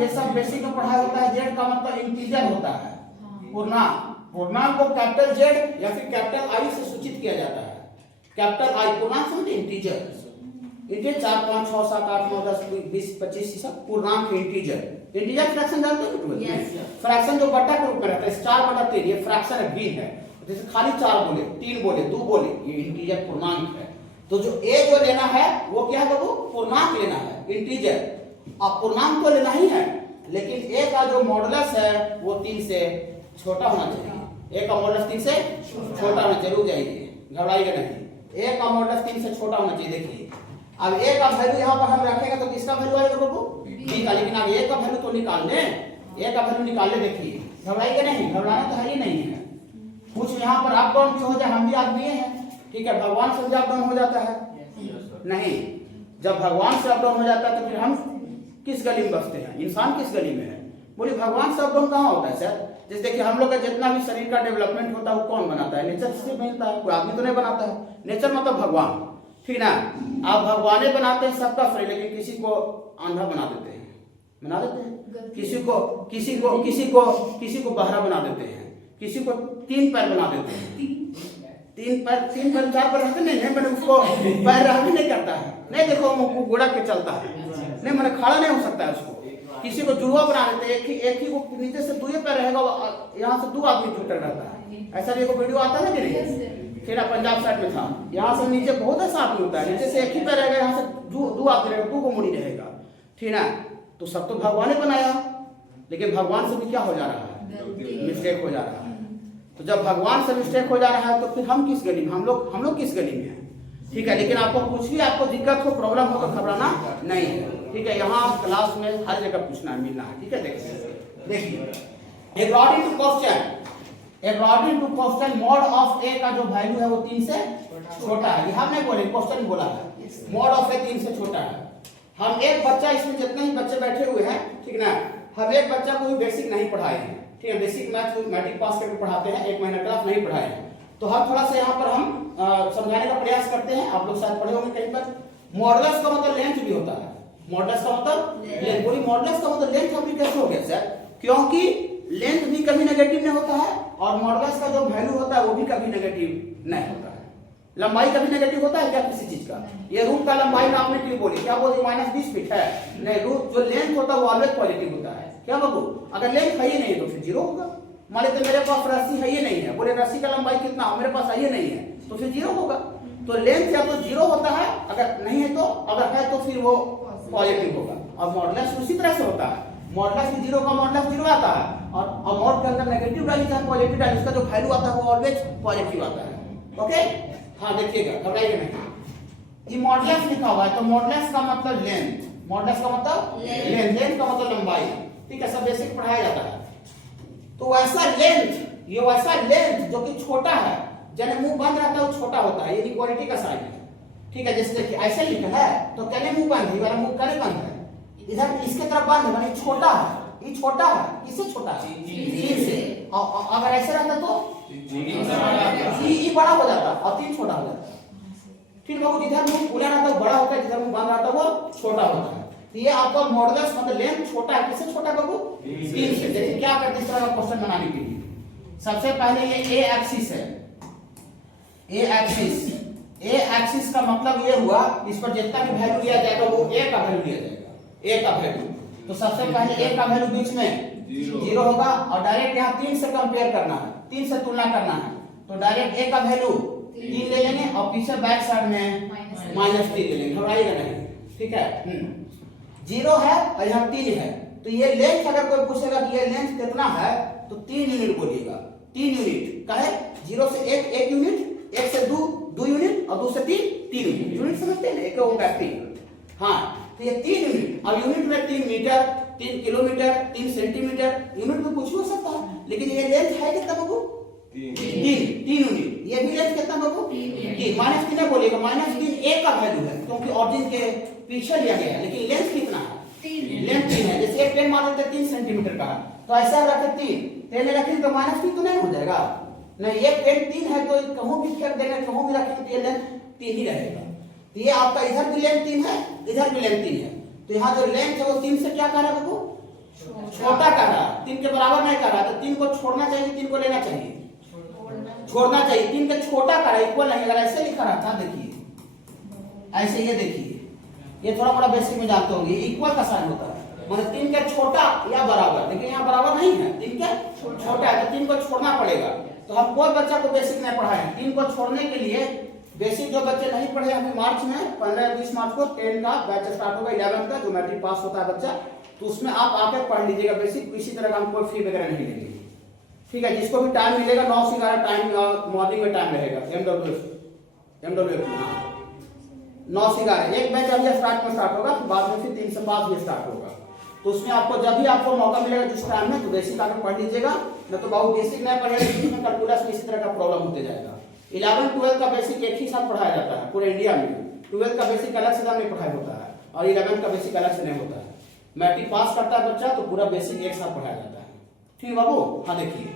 ये सब बेसिक में पढ़ाया होता है, z का मतलब इंटीजर होता है, पूर्णांक को कैपिटल Z या फिर कैपिटल I से सूचित किया जाता है। कैपिटल I पूर्णांक समझे, इंटीजर, 4 5 6 7 8 9 10 20 25 ये सब पूर्णांक इंटीजर। इंटीजर फ्रैक्शन जानते हो कि फ्रैक्शन जो बट्टा के रूप में रहता है, 4/3 ये फ्रैक्शन है, b है। जैसे खाली 4 बोले, 3 बोले, 2 बोले, ये इंटीजर पूर्णांक है। तो जो a जो लेना है वो क्या है, वो पूर्णांक लेना है, इंटीजर। अब पूर्णांक तो लेना ही है, लेकिन a का जो मॉडुलस है वो 3 से छोटा होना चाहिए। a का मॉडुलस 3 से छोटा होना जरूर जाइए, घबराइएगा नहीं। a का मॉडुलस 3 से छोटा होना चाहिए। देखिए अब a का वैल्यू यहाँ पर हम रखेंगे तो किसका वैल्यू आएगा बाबू, b का, लेकिन अब a का वैल्यू तो निकाल ले, a का वैल्यू निकाल ले। देखिए घबराइएगा नहीं, घबराना तो है ही नहीं है। कुछ यहाँ पर अप डाउन भी हो जाए, हम भी आदमी हैं, ठीक है, भगवान से अप डाउन हो जाता है नहीं। जब भगवान से अपडाउन हो जाता है तो फिर हम किस गली में बसते हैं? इंसान किस गली में है? बोलिए भगवान से अपडाउन कहाँ होता है सर? जैसे देखिए हम लोग का जितना भी शरीर का डेवलपमेंट होता है वो कौन बनाता है? नेचर से बनता है, कोई आदमी तो नहीं बनाता है। नेचर मतलब भगवान, ठीक ना? आप भगवाने बनाते हैं सबका शरीर, लेकिन किसी को आंधा बना देते हैं, बना देते हैं, किसी को बहरा बना देते हैं, किसी को 3 पैर बना देते हैं। 3 पैर 4 पैर रहते नहीं है, मैंने उसको पैर रहा भी नहीं करता है, नहीं देखो मुंह गुड़ा के चलता है, नहीं मैंने खड़ा नहीं हो सकता है उसको। किसी को जुड़वा बना देते हैं, एक ही को नीचे से 2 पैर रहेगा, यहाँ से 2 आदमी जुटकर रहता है। ऐसा भी एक वीडियो आता है कि नहीं? फिर पंजाब साइड में था, यहाँ से नीचे बहुत ऐसा आदमी होता है, नीचे से एक ही पैर रहेगा, यहाँ से 2 आदमी रहेगा, 2 को मुड़ी रहेगा, ठीक ना? तो सब तो भगवान ने बनाया, लेकिन भगवान से भी क्या हो जा रहा है? मिस्टेक हो जा रहा है। तो जब भगवान से मिस्टेक हो जा रहा है तो फिर हम किस गली में? हम लोग किस गली में हैं? ठीक है, लेकिन आपको कुछ भी आपको दिक्कत हो, प्रॉब्लम हो तो घबराना नहीं है, ठीक है? यहाँ क्लास में हर जगह पूछना है, मिलना है, ठीक है? देखिए according to question mod of A का जो वैल्यू है वो 3 से छोटा है। हम नहीं बोले, क्वेश्चन बोला है मॉड ऑफ ए 3 से छोटा है। हम एक बच्चा, इसमें जितने ही बच्चे बैठे हुए हैं, ठीक ना, हम एक बच्चा को भी बेसिक नहीं पढ़ाए हैं, ठीक है? बेसिक मैथ मैट्रिक पास करके पढ़ाते हैं, 1 महीना क्लास नहीं पढ़ाए हैं। तो हम थोड़ा सा यहाँ पर हम समझाने का प्रयास करते हैं। आप लोग शायद पढ़े होंगे कहीं पर, मॉडुलस का मतलब लेंथ भी होता है। मॉडुलस का मतलब लेंथ, पूरी मॉडुलस का मतलब लेंथ अभी कैसे हो गया सर? क्योंकि लेंथ भी कभी नेगेटिव नहीं होता है और मॉडुलस का जो वैल्यू होता है वो भी कभी नेगेटिव नहीं होता है। लंबाई कभी नेगेटिव होता है क्या किसी चीज का? ये रूम का लंबाई में आपने क्यों बोली? क्या बोली? -20 फीट है? नहीं, रूम जो लेंथ होता है वो ऑलवेज पॉजिटिव होता है। क्या बाबू? अगर लेंथ है ही नहीं तो फिर 0 होगा। मान लेते मेरे पास रस्सी है ही नहीं है, बोले रस्सी का लंबाई कितना? मेरे पास है ही नहीं है, तो फिर 0 होगा। तो लेंथ या तो 0 होता है, अगर नहीं है तो, अगर है तो फिर वो पॉजिटिव होगा। और मॉडुलस उसी तरह से होता है, मॉडुलस भी 0 का मॉडुलस 0 आता है, और मॉड के अंदर नेगेटिव डाली चाहे पॉजिटिव डाली, उसका जो वैल्यू आता है वो ऑलवेज पॉजिटिव आता है। ओके, हाँ देखिएगा, घबराइए नहीं। ये मॉडुलस लिखा हुआ है तो मॉडुलस का मतलब लेंथ, मॉडुलस का मतलब लेंथ, लेंथ का मतलब लंबाई, ठीक है? सब बेसिक पढ़ाया जाता है। तो वैसा लेंथ, ये वैसा लेंथ जो कि छोटा है, जब मुंह बंद रहता है वो छोटा होता है, ये इक्वालिटी का साइन है, ठीक है? जैसे देखिए ऐसे लिखा है तो कहने मुंह बंद है, वाला मुंह करे बंद है, इधर इसके तरफ बंद है, माने छोटा है, ये छोटा है, किससे छोटा है? तीन से। और अगर ऐसे रहता तो ये बड़ा हो जाता और 3 छोटा हो जाता, ठीक है? जिधर मुंह खुला रहता है बड़ा होता है, जिधर मुंह बंद रहता है वो छोटा होता है। तो ये आपका मॉडुलस मतलब लेंथ छोटा है, किससे छोटा बाबू? 3 से। देखिए क्या करते इस तरह का क्वेश्चन बनाने के लिए, सबसे पहले ये ए एक्सिस है, ए एक्सिस का मतलब ये हुआ इस पर जितना भी वैल्यू लिया जाएगा वो ए का वैल्यू लिया जाएगा, ए का वैल्यू। तो सबसे पहले ए का वैल्यू बीच में 0 होगा और डायरेक्ट यहाँ 3 से कंपेयर करना है, 3 से तुलना करना है, तो डायरेक्ट ए का वैल्यू 3 ले लेंगे और पीछे बैक साइड में -3 ले लेंगे, घबराइएगा नहीं, ठीक है? 0 है और यहाँ 3 है, तो ये लेंथ अगर कोई पूछेगा कि ये लेंथ कितना है तो 3 यूनिट बोलिएगा, 3 यूनिट कहे, 0 से 1 यूनिट, 1 से 2 यूनिट और 2 से 3 यूनिट, समझते हैं? एक होगा 3, हाँ, तो ये 3 यूनिट, और यूनिट में 3 मीटर, 3 किलोमीटर, 3 सेंटीमीटर, यूनिट में कुछ हो सकता है, लेकिन ये लेंथ है कितना बाबू? 3 यूनिट। ये भी लेंथ कितना बाबू? 3। -3 बोलेगा, -3 ए का वैल्यू है क्योंकि ऑरिजिन के पीछे लिया गया है, लेकिन लेंथ कितना है? लेंथ 3 है। जैसे एक पेन मान लेते 3 सेंटीमीटर का, तो ऐसा रखे 3 रखेंगे तो -3 तो नहीं हो जाएगा, नहीं, ये पेन 3 है तो कहूं भी फेंक देंगे, कहूं भी रखेंगे तो ये लेंथ 3 ही रहेगा। तो ये आपका इधर भी लेंथ 3 है, इधर भी लेंथ 3 है, तो यहाँ जो लेंथ है वो 3 से क्या कर रहा है बाबू? छोटा कर रहा है, 3 के बराबर नहीं कर रहा, तो 3 को छोड़ना चाहिए, 3 को लेना चाहिए, छोड़ना चाहिए, 3 के छोटा कर रहा है, इक्वल नहीं। अगर ऐसे लिखा रहता, देखिए ऐसे, ये देखिए, ये थोड़ा बड़ा बेसिक में जानते होंगे, इक्वल का साइन होता है, मतलब 3 के छोटा या बराबर, लेकिन यहाँ बराबर नहीं है, 3 के छोटा है तो 3 को छोड़ना पड़ेगा। तो हम कोई बच्चा को बेसिक नहीं पढ़ाए हैं, 3 को छोड़ने के लिए बेसिक जो बच्चे नहीं पढ़े अभी मार्च में 15-20 मार्च को 10 का बैच स्टार्ट होगा, 11 का जो मैट्रिक पास होता है बच्चा, तो उसमें आप आके पढ़ लीजिएगा बेसिक। इसी तरह का हम कोई फी वगैरह नहीं लेंगे, ठीक है? जिसको भी टाइम मिलेगा 9 से 11 टाइम, मॉर्निंग में टाइम रहेगा, MWF 9 से 11 एक बैच अभी स्टार्ट में स्टार्ट होगा, फिर बाद में फिर 3 से 5 भी स्टार्ट होगा। तो उसमें आपको जब भी आपको मौका मिलेगा जिस टाइम में, तो बेसिक आकर पढ़ लीजिएगा, न तो बहुत बेसिक नहीं पढ़ेगा, इसमें कैलकुलस में इसी तरह का प्रॉब्लम होते जाएगा। 11-12 का बेसिक एक ही साथ पढ़ाया जाता है पूरे इंडिया में, 12 का बेसिक अलग से नहीं पढ़ाई होता है और 11 का बेसिक अलग से नहीं होता है। मैट्रिक पास करता है बच्चा तो पूरा बेसिक एक साथ पढ़ाया जाता है। ठीक बाबू, हाँ देखिए,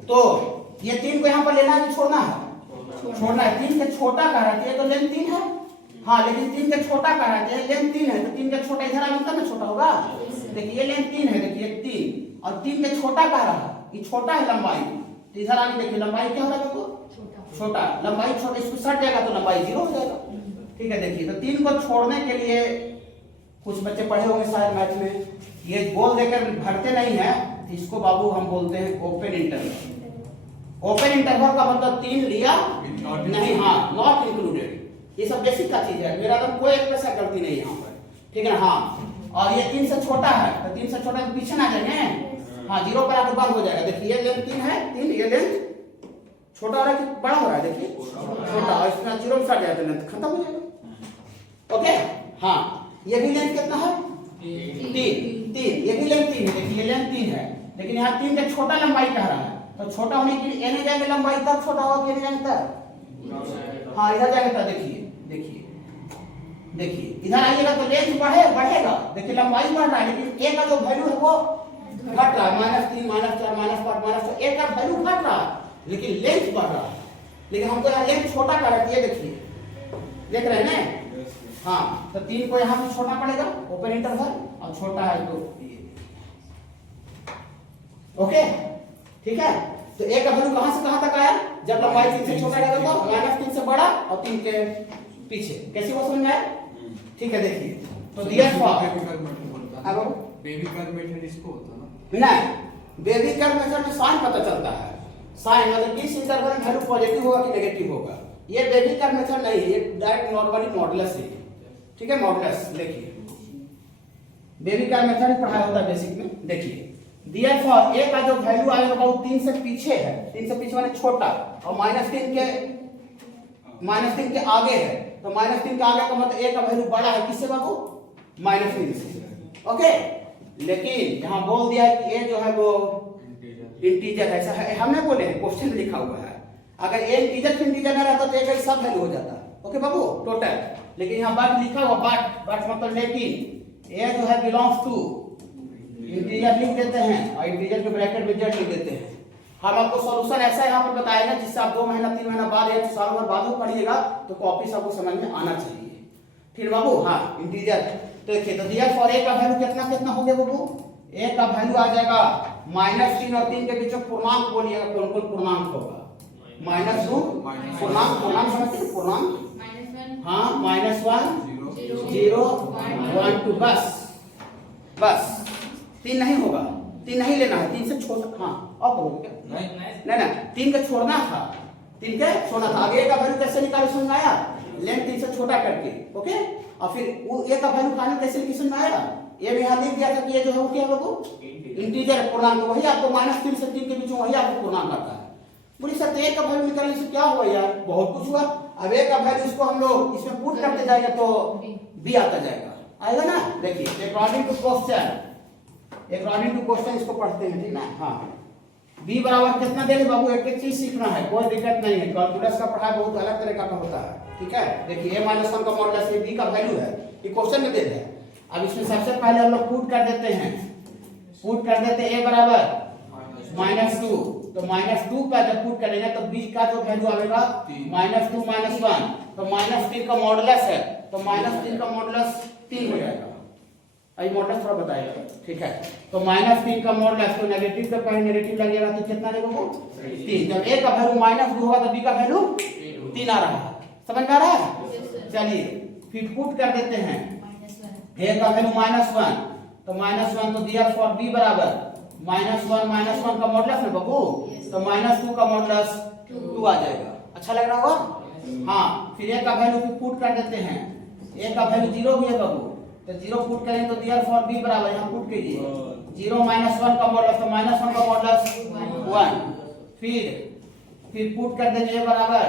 तो ये 3 को यहाँ पर लेना है कि छोड़ना है? छोड़ना है। 3 के छोटा कह रहा है तो लेंथ 3 है, हाँ, लेकिन 3 के छोटा कह रहा है लेंथ 3 है, तो 3 के छोटा इधर आगे तब छोटा होगा। देखिए ये लेंथ 3 है, देखिए 3 और 3 के छोटा कह रहा है, ये छोटा है लंबाई, तो इधर आगे देखिए लंबाई क्या हो रहा है देखो, छोटा, लंबाई छोटा, इसको सट जाएगा तो लंबाई 0 हो जाएगा। ठीक है, देखिए तो 3 को छोड़ने के लिए कुछ बच्चे पढ़े होंगे शायद मैथ में, ये गोल देकर भरते नहीं है, इसको बाबू हम बोलते हैं ओपन इंटरवल। ओपन इंटरवल का मतलब 3 लिया नहीं, हाँ, नॉट इंक्लूडेड, ये सब बेसिक का चीज है, मेरा तो कोई एक पैसा गलती नहीं यहाँ पर। ठीक है ना, हाँ, और ये 3 से छोटा है तो 3 से छोटा तो पीछे ना जाएंगे, हाँ, 0 पर आकर बंद हो जाएगा। देखिए ये लेंथ 3 है, 3, ये लेंथ छोटा हो रहा है कि बड़ा हो रहा है, देखिए छोटा, और इसमें 0 सट जाए तो लेंथ खत्म हो जाएगा। ओके, हाँ, ये भी लेंथ कितना है? 3, ये भी लेंथ 3 है, देखिए ये लेंथ 3 है, लेकिन यहाँ 3 का छोटा लंबाई कह रहा है, तो छोटा होने के लिए नहीं जाएंगे लंबाई तब छोटा होगा, कि नहीं जाएंगे तब, हाँ, इधर जाएगा तब। देखिए इधर आइएगा तो लेंथ बढ़ेगा, देखिए लंबाई बढ़ रहा है, लेकिन ए का जो वैल्यू है वो घट रहा है, -3 -4 -5 -6, ए का वैल्यू घट रहा है, लेकिन लेंथ बढ़ रहा है। लेकिन हमको यहाँ लेंथ छोटा कर रखी है, देखिए, देख रहे हैं ना, हाँ, तो 3 को यहाँ पे छोटा पड़ेगा ओपन इंटरवल, और छोटा है तो ओके। ठीक है, तो ए का वैल्यू कहां से कहां तक आया? जब लंबाई 3 से छोटा रहेगा तो -3 से बड़ा और 3 के पीछे, कैसे वो समझ में आया? ठीक है, देखिए तो दिया बेबी कर्व मेथड इसको होता है ना, नहीं, बेबी कर्व मेथड में साइन पता चलता है, साइन मतलब किस इंटरवल में वैल्यू पॉजिटिव होगा कि नेगेटिव होगा। ये बेबी कर्व मेथड नहीं है, ये डायरेक्ट नॉर्मली मॉडुलस है। ठीक है, मॉडुलस, देखिए बेबी कर्व मेथड पढ़ाया होता है बेसिक में। देखिए Therefore a का जो वैल्यू आएगा वो 3 से पीछे है, 3 से पीछे माने छोटा, और -3 के आगे है, तो -3 के आगे का मतलब a का वैल्यू बड़ा है, किससे बाबू? -3 से। ओके, लेकिन यहाँ बोल दिया है कि a जो है वो इंटीजर है, ऐसा है हमने बोले हैं, क्वेश्चन में लिखा हुआ है, अगर a इंटीजर ना रहता तो a का सब वैल्यू हो जाता। ओके बाबू, टोटल, लेकिन यहाँ बट लिखा हुआ, बट मतलब लेकिन a जो है बिलोंग्स टू इंटीजर लिख देते हैं और इंटीजर के ब्रैकेट में जेड लिख देते हैं। हम आपको सॉल्यूशन ऐसा यहाँ पर बताएगा जिससे आप 2 महीना 3 महीना बाद या साल भर बाद में पढ़िएगा तो कॉपी सबको समझ में आना चाहिए। फिर बाबू, हाँ, इंटीजर, तो देखिए तो दिया फॉर ए का वैल्यू कितना कितना हो गया बाबू? ए का वैल्यू आ जाएगा -3 और 3 के बीच में पूर्णांक बोलिएगा, कौन कौन पूर्णांक होगा? -2 पूर्णांक समझते हैं, पूर्णांक, हाँ, -1 0 1 2, बस 3 नहीं होगा, 3 नहीं लेना है, 3 से छोटा, हाँ, अब करोगे क्या? नहीं 3 का छोड़ना था, 3 के छोड़ना था। आगे का वैल्यू कैसे निकाले समझ में आया? लेंथ 3 से छोटा करके, ओके, और फिर वो ए का वैल्यू फाइनल कैसे लिखी समझ में आया? ये भी यहाँ लिख दिया था कि ये जो है वो क्या है वो इंटीजर पूर्णांक, वही आपको -3 से 3 के बीच में वही आपको पूर्णांक आता है। बोली सर तो ए का वैल्यू निकालने से क्या हुआ यार? बहुत कुछ हुआ। अब ए का वैल्यू इसको हम लोग इसमें पुट करते जाएगा तो बी आता जाएगा, आएगा ना। देखिए अकॉर्डिंग टू क्वेश्चन इसको पढ़ते हैं, ठीक ना। हाँ, b बराबर कितना दे रहे बाबू? एक चीज सीखना है, कोई दिक्कत नहीं है, कैलकुलस का पढ़ाई बहुत अलग तरीका का होता है, ठीक है। देखिए a - 1 का मॉडुलस b का वैल्यू है, ये क्वेश्चन में दे रहे हैं। अब इसमें सबसे पहले हम लोग पुट कर देते हैं, a बराबर -2, तो -2 का जब पुट करेंगे तो b का जो वैल्यू आएगा -2 - 1, तो -3 का मॉडुलस है, तो -3 का मॉडुलस 3 हो जाएगा। आई मॉडुलस थोड़ा बताइएगा, ठीक है। तो -3 का मॉडुलस, तो नेगेटिव का पहले नेगेटिव लगेगा तो कितना देगा वो 3। जब a का वैल्यू -2 होगा तो b का वैल्यू 3 आ रहा है, समझ में आ रहा है। चलिए फिर पुट कर देते हैं, a का वैल्यू -1, तो -1, तो दिया फॉर b बराबर -1 का मॉडुलस है बाबू, तो -2 का मॉडुलस 2 आ जाएगा। अच्छा लग रहा होगा। हाँ, फिर a का वैल्यू पुट कर देते हैं, a का वैल्यू 0 भी है बाबू, तो 0 पुट करें तो दिया फॉर b बराबर, यहाँ पुट कीजिए 0 - 1 का मॉडुलस, तो -1 का मॉडुलस 1, फिर पुट कर देंगे a बराबर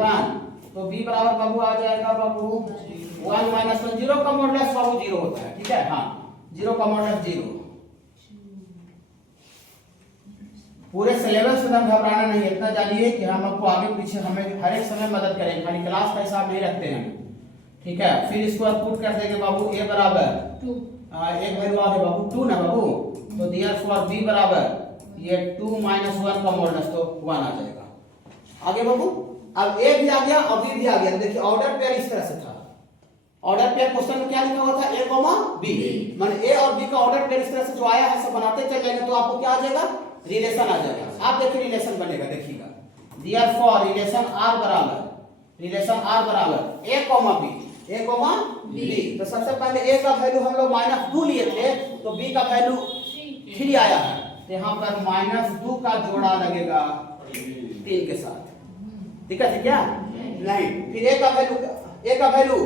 1, तो b बराबर बाबू आ जाएगा बाबू 1 - 1, 0 का मॉडुलस बाबू 0 होता है, ठीक है। हाँ, 0 का मॉडुलस 0, पूरे सिलेबस में घबराना नहीं, इतना जानिए कि हम आपको आगे पीछे हमें हर एक समय मदद करेंगे, खाली क्लास का हिसाब नहीं रखते हैं, ठीक है। फिर इसको आप पुट कर देंगे बाबू a बराबर 2 एक वैल्यू आ गई बाबू 2 ना बाबू, तो देयरफॉर b बराबर ये 2 - 1 का मॉडुलस तो 1 आ जाएगा। आगे बाबू अब a भी आ गया और b भी आ गया। देखिए ऑर्डर पेयर इस तरह से था, ऑर्डर पेयर क्वेश्चन में क्या लिखा हुआ था a, b, माने a और b का ऑर्डर पेयर इस तरह से जो आया है सब बनाते चल जाएंगे तो आपको क्या आ जाएगा, रिलेशन आ जाएगा। आप देखिए रिलेशन बनेगा, देखिएगा देयरफॉर रिलेशन r बराबर a, b, तो सबसे पहले a का वैल्यू हम लोग -2 लिए थे तो b का वैल्यू 3 आया है, तो यहाँ पर -2 का जोड़ा लगेगा 3 के साथ, ठीक है क्या नहीं। फिर a का वैल्यू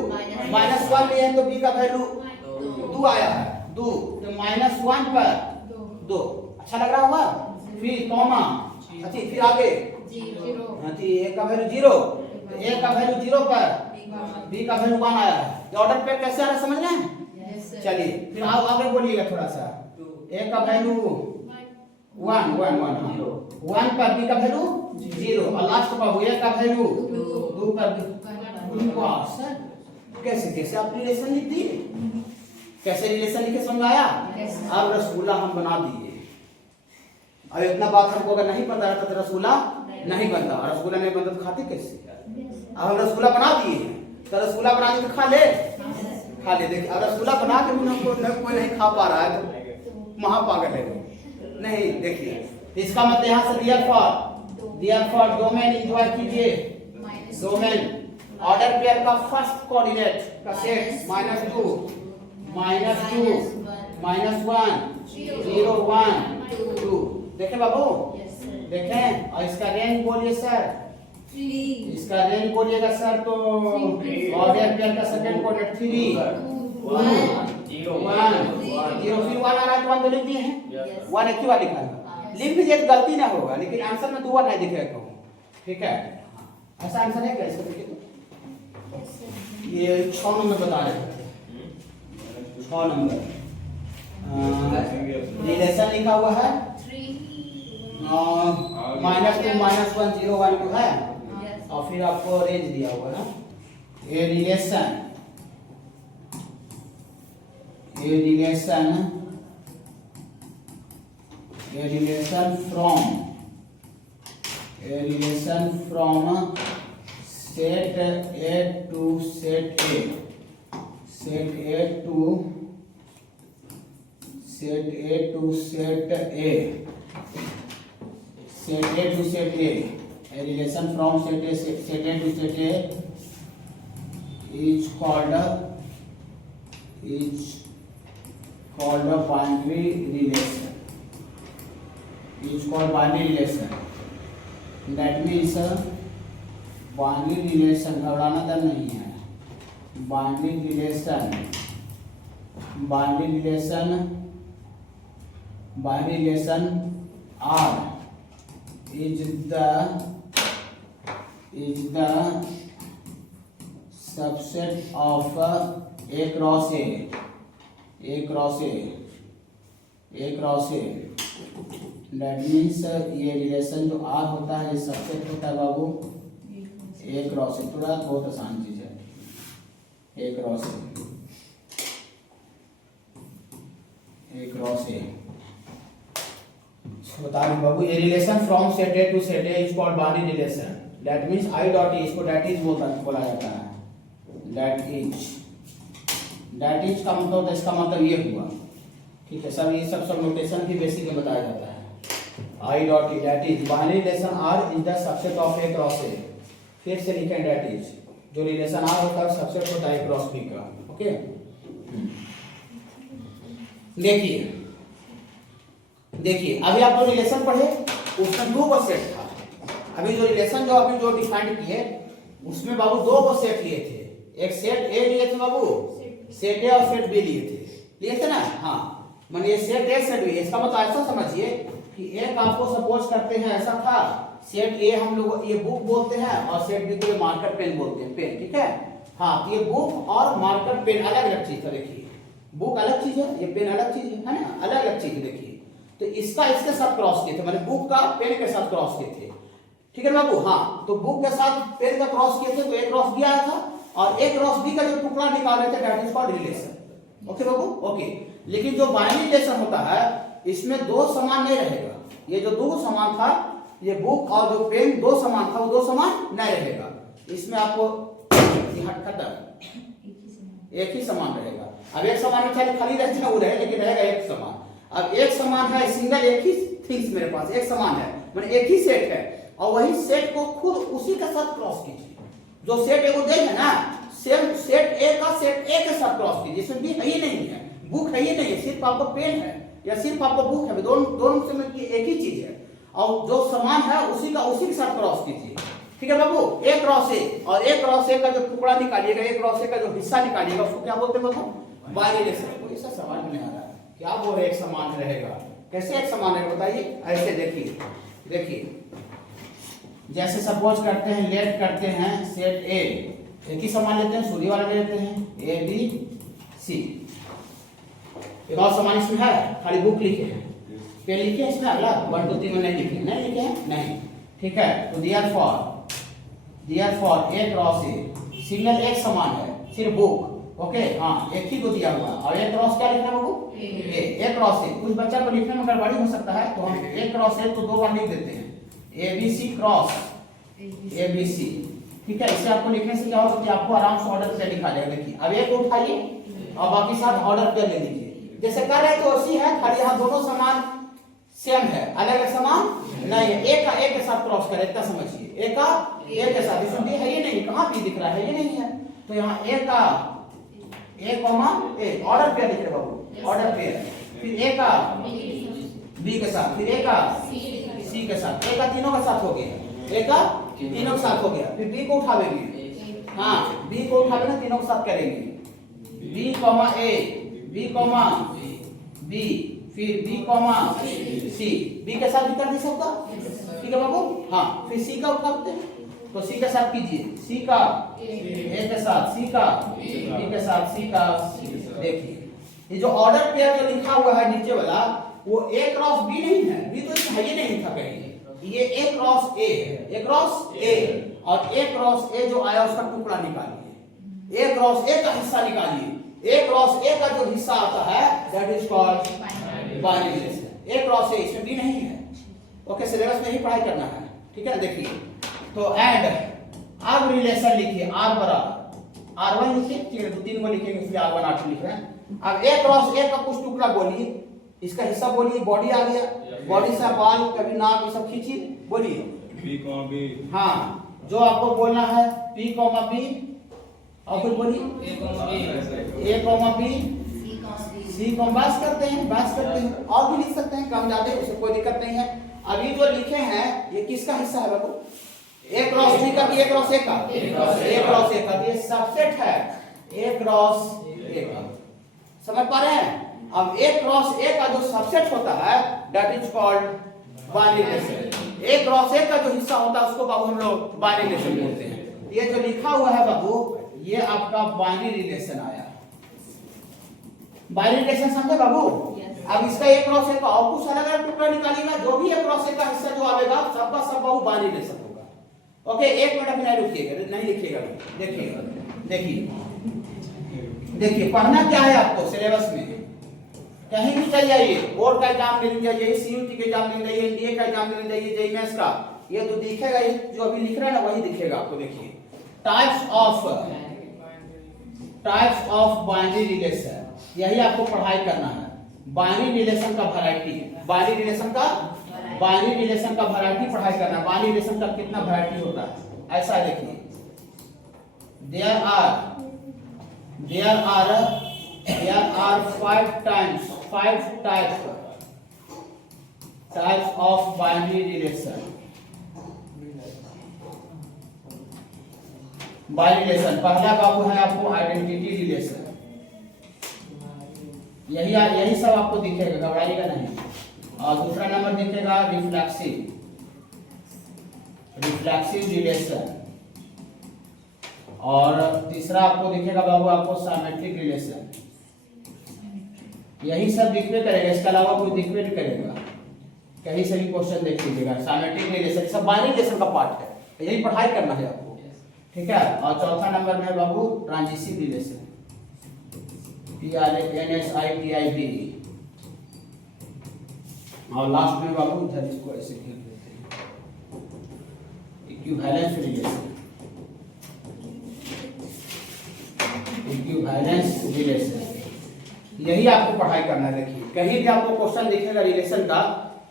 -1 लिए हैं तो b का वैल्यू 2 आया है, 2 तो -1 पर 2, अच्छा लग रहा होगा। फिर कॉमा, अच्छा फिर आगे 0 a का वैल्यू 0, तो a का वैल्यू 0 पर b का वैल्यू 1 आया है। ये ऑर्डर पेयर कैसे आ रहा है समझ रहे हैं? चलिए फिर आप आगे बोलिएगा थोड़ा सा, a का वैल्यू 1 पर b का वैल्यू 0 और लास्ट पर a का वैल्यू 2 पर सर कैसे आप रिलेशन लिख दिए, कैसे रिलेशन लिखे समझ आया। अब रसगुल्ला हम बना दिए, अब इतना बात हमको अगर नहीं पता रहता तो रसगुल्ला नहीं बनता, रसगुल्ला नहीं बनता तो खाते कैसे। अब हम रसगुल्ला बना दिए तो रसगुल्ला बना के खा ले। देखिए अब रसगुल्ला बना के कोई नहीं खा पा रहा है तो महापागल है नहीं। देखिए इसका मतलब यहाँ से देयरफॉर डोमेन एंजॉय कीजिए, डोमेन ऑर्डर पेयर का फर्स्ट कोऑर्डिनेट का सेट -2 -1 0 1 2 देखें बाबू, देखें। और इसका रेंज बोलिए सर, इसका रेंज बोलिएगा सर, तो ऑर्डर पेयर का सेकंड कोऑर्डिनेट 3 1 0 फिर 1 आ रहा है तो 1 तो लिख दिए हैं, 1 एक ही बार लिखा है, लिख दीजिए तो गलती ना होगा, लेकिन आंसर में 2 नहीं दिखेगा कहूँ, ठीक है। ऐसा आंसर है क्या इसका? देखिए ये 6 नंबर बता रहे हैं, 6 नंबर रिलेशन लिखा हुआ है -2 -1 0 1 2 है और फिर आपको रेंज दिया हुआ है ना। A relation from set A to set A, set A to set A to set A, set A to set A, a relation from set A to set A is called a binary relation, is called binary relation, that means binary relation, घबराना तो नहीं है, binary relation R is the subset of A cross A, that means ये relation जो R होता है ये subset होता है बाबू A क्रॉस A, थोड़ा बहुत आसान चीज है, A क्रॉस A बता रहे बाबू। ये relation from set A to set A is called binary relation, that means I dot E, इसको दैट इज बोला जाता है, दैट इज का मतलब, इसका मतलब ये हुआ, ठीक है सर। ये सब नोटेशन की बेसिक में बताया जाता है। I dot E that is binary relation R is the subset of A cross A, फिर से लिखें दैट इज, जो रिलेशन R होता है सबसेट होता है A क्रॉस B का, ओके। देखिए अभी आप जो रिलेशन पढ़े उसमें 2 को सेट था, अभी जो रिलेशन जो डिफाइन किए उसमें बाबू 2 को सेट लिए थे, एक सेट A लिए थे बाबू, सेट A और सेट B लिए थे ना। हाँ माने ये सेट A सेट B, इसका मतलब ऐसा समझिए कि एक आपको सपोज करते हैं ऐसा था, सेट A हम लोग ये बुक बोलते हैं और सेट B को ये मार्कर पेन बोलते हैं, पेन, ठीक है। हाँ तो ये बुक और मार्कर पेन अलग अलग चीज है, देखिए बुक अलग चीज है, ये पेन अलग चीज है ना, अलग अलग चीज। देखिए तो इसका इसके साथ क्रॉस किए थे, मैंने बुक का पेन के साथ क्रॉस किए थे, ठीक है बाबू। हाँ, तो बुक के साथ पेन का क्रॉस किए थे तो एक क्रॉस बी आया था, और एक क्रॉस बी का जो टुकड़ा निकाल रहे थे that is called relation. Okay Babu, okay. लेकिन जो बाइनरी रिलेशन होता है इसमें दो समान नहीं रहेगा। ये जो दो समान था, ये बुक और जो पेन दो समान था, वो दो समान नहीं रहेगा। इसमें आपको खत्म, एक ही समान रहेगा। अब एक समान में चाहे खाली रहे ना वो रहे, लेकिन रहेगा एक समान। अब एक समान है सिंगल, एक ही थिंग्स मेरे पास एक समान है, मैंने एक ही सेट है, और वही सेट को खुद उसी के साथ क्रॉस कीजिए। जो सेट एगो दे है ना, सेम सेट ए का सेट ए के साथ क्रॉस कीजिए। इसमें भी है ही नहीं है, बुक है ही नहीं है, सिर्फ आपको पेन है या सिर्फ आपको बुक है, दोनों से में एक ही चीज है, और जो समान है उसी का उसी के साथ क्रॉस कीजिए। ठीक है बाबू, एक क्रॉस ए और एक क्रॉस ए का जो टुकड़ा निकालिएगा, एक क्रॉस ए का जो हिस्सा निकालिएगा, उसको क्या बोलते हैं बाबू? Binary relation. कोई सा सवाल नहीं आ रहा है, क्या बोल रहे एक समान रहेगा? कैसे एक समान रहेगा बताइए? ऐसे देखिए, देखिए जैसे सपोज करते हैं, लेट करते हैं सेट ए, एक ही समान लेते हैं, सूर्य वाला ले लेते हैं ए बी सी। एक और समान इसमें है, खाली बुक लिखे हैं, पेन लिखे हैं इसमें, अगला 1 2 3 में नहीं लिखे, नहीं लिखे हैं, नहीं, ठीक है। तो there for A cross A, single एक समान है, सिर्फ बुक, ओके, हाँ एक ही को दिया हुआ, और एक क्रॉस क्या लिखना है बाबू? ए क्रॉस ए। कुछ बच्चा को लिखने में गड़बड़ी हो सकता है, तो हम ए क्रॉस ए तो दो बार लिख देते हैं, A B C cross A B C, ठीक है। इसे आपको लिखने से क्या होगा कि आपको आराम से ऑर्डर पे लिखा जाएगा। देखिए अब एक उठाइए और बाकी साथ ऑर्डर पे ले लीजिए, जैसे कर रहे तो ऐसी है, खाली यहाँ दोनों समान सेम है, अलग अलग समान नहीं है। एक का एक के साथ क्रॉस करें, इतना समझिए, एक का एक के साथ, इसमें भी है ही नहीं, कहाँ भी दिख रहा है, ये नहीं है, तो यहाँ एक का ए कॉमा ए, ऑर्डर पे लिख रहे बाबू, ऑर्डर पे, फिर ए का बी के साथ, फिर ए का सी के साथ, ए का तीनों के साथ हो गया, ए का तीनों के साथ हो गया, फिर बी को उठावेंगे, हाँ बी को उठावे ना, तीनों के साथ करेंगे, बी कॉमा ए, बी कॉमा बी, फिर बी कॉमा सी, बी के साथ भी कर नहीं सकता, ठीक है बाबू। हाँ, फिर सी का उठाते हैं, तो सी के साथ कीजिए, सी का ए के साथ, सी का बी के साथ, सी का। देखिए ये जो ऑर्डर पेयर जो लिखा हुआ है नीचे वाला, वो ए क्रॉस बी नहीं है, बी तो इसमें है ही नहीं था कहीं, ये ए क्रॉस ए है, ए क्रॉस ए, और ए क्रॉस ए जो आया उसका टुकड़ा निकालिए, ए क्रॉस ए का हिस्सा निकालिए, ए क्रॉस ए का जो हिस्सा आता है that is called binary relation. A cross ए, इसमें बी नहीं है, ओके, सिलेबस में ही पढ़ाई करना है, ठीक है। देखिए तो एंड, अब रिलेशन लिखिए आर बराबर R1 लिखिए, ठीक है, 2 3 को लिखेंगे इसलिए R1 R2 लिख रहे हैं। अब ए क्रॉस ए का कुछ टुकड़ा बोलिए, इसका हिस्सा बोलिए, बॉडी आ गया, बॉडी से बाल कभी नाक ये सब खींचिए, बोलिए बी कॉमा बी, हाँ जो आपको बोलना है P कॉमा B, और कुछ बोलिए A comma B, C comma, बात करते हैं, और भी लिख सकते हैं कम ज्यादा, उससे कोई दिक्कत नहीं है। अभी जो लिखे हैं ये किसका हिस्सा है बाबू? ए क्रॉस बी का, ए क्रॉस ए का, ए क्रॉस ए का, ये सबसेट है ए क्रॉस ए का, समझ पा रहे हैं? अब ए क्रॉस ए का जो सबसेट होता है that is called binary relation. A cross ए का जो हिस्सा होता है उसको बाबू हम लोग बाइनरी रिलेशन बोलते हैं। ये जो लिखा हुआ है बाबू, ये आपका बाइनरी रिलेशन आया, बाइनरी रिलेशन समझे बाबू? अब इसका ए क्रॉस ए का और कुछ अलग अलग टुकड़ा निकालिएगा, जो भी ए क्रॉस ए का हिस्सा जो आएगा सबका सब बाबू बाइनरी रिलेशन होगा। ओके, एक मिनट अभी नहीं रुकिएगा, नहीं लिखिएगा, देखिएगा, देखिए पढ़ना क्या है आपको सिलेबस में, कहीं भी चल जाइए, बोर्ड का एग्जाम दे लीजिए, सीयूटी का एग्जाम दे जाइए, एनडीए का एग्जाम दे जाइए, जेईई मेंस का, ये तो दिखेगा, ये जो अभी लिख रहा है ना वही दिखेगा आपको। देखिए टाइप्स ऑफ बाइनरी रिलेशन, यही आपको पढ़ाई करना है। बाइनरी रिलेशन का वैरायटी, बाइनरी रिलेशन का वैरायटी पढ़ाई करना है। बाइनरी रिलेशन का कितना वैरायटी होता है, ऐसा देखिए, there are 5 types of binary relation। पहला बाबू है आपको आइडेंटिटी रिलेशन, यही सब आपको दिखेगा, घबराइएगा नहीं। और दूसरा नंबर दिखेगा रिफ्लेक्सिव रिलेशन, और तीसरा आपको दिखेगा बाबू आपको सिमेट्रिक रिलेशन। यही सब दिखबे करेगा, इसके अलावा कोई दिखबे नहीं करेगा। कहीं से भी क्वेश्चन देख लीजिएगा, सिमेट्रिक रिलेशन सब बाइनरी रिलेशन का पार्ट है, यही पढ़ाई करना है आपको, ठीक है। और चौथा नंबर में बाबू ट्रांजिटिव रिलेशन, TRANSITIV, और लास्ट में बाबू इधर इसको ऐसे लिख देते हैं, इक्विवेलेंस रिलेशन, इक्विवेलेंस रिलेशन, यही आपको पढ़ाई करना है। देखिए कहीं भी आपको क्वेश्चन दिखेगा रिलेशन का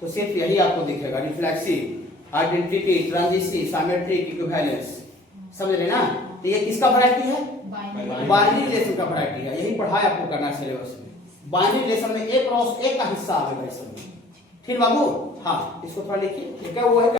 तो सिर्फ यही आपको दिखेगा, reflexive, identity, transitive, symmetric, equivalence, समझ रहे ना। तो ये किसका वैरायटी है? बाइनरी रिलेशन का वैरायटी है, यही पढ़ाई आपको करना है सिलेबस में। बाइनरी रिलेशन में एक क्रॉस एक का हिस्सा आएगा इसमें, ठीक बाबू। हाँ इसको थोड़ा लिखिए, ठीक है। वो है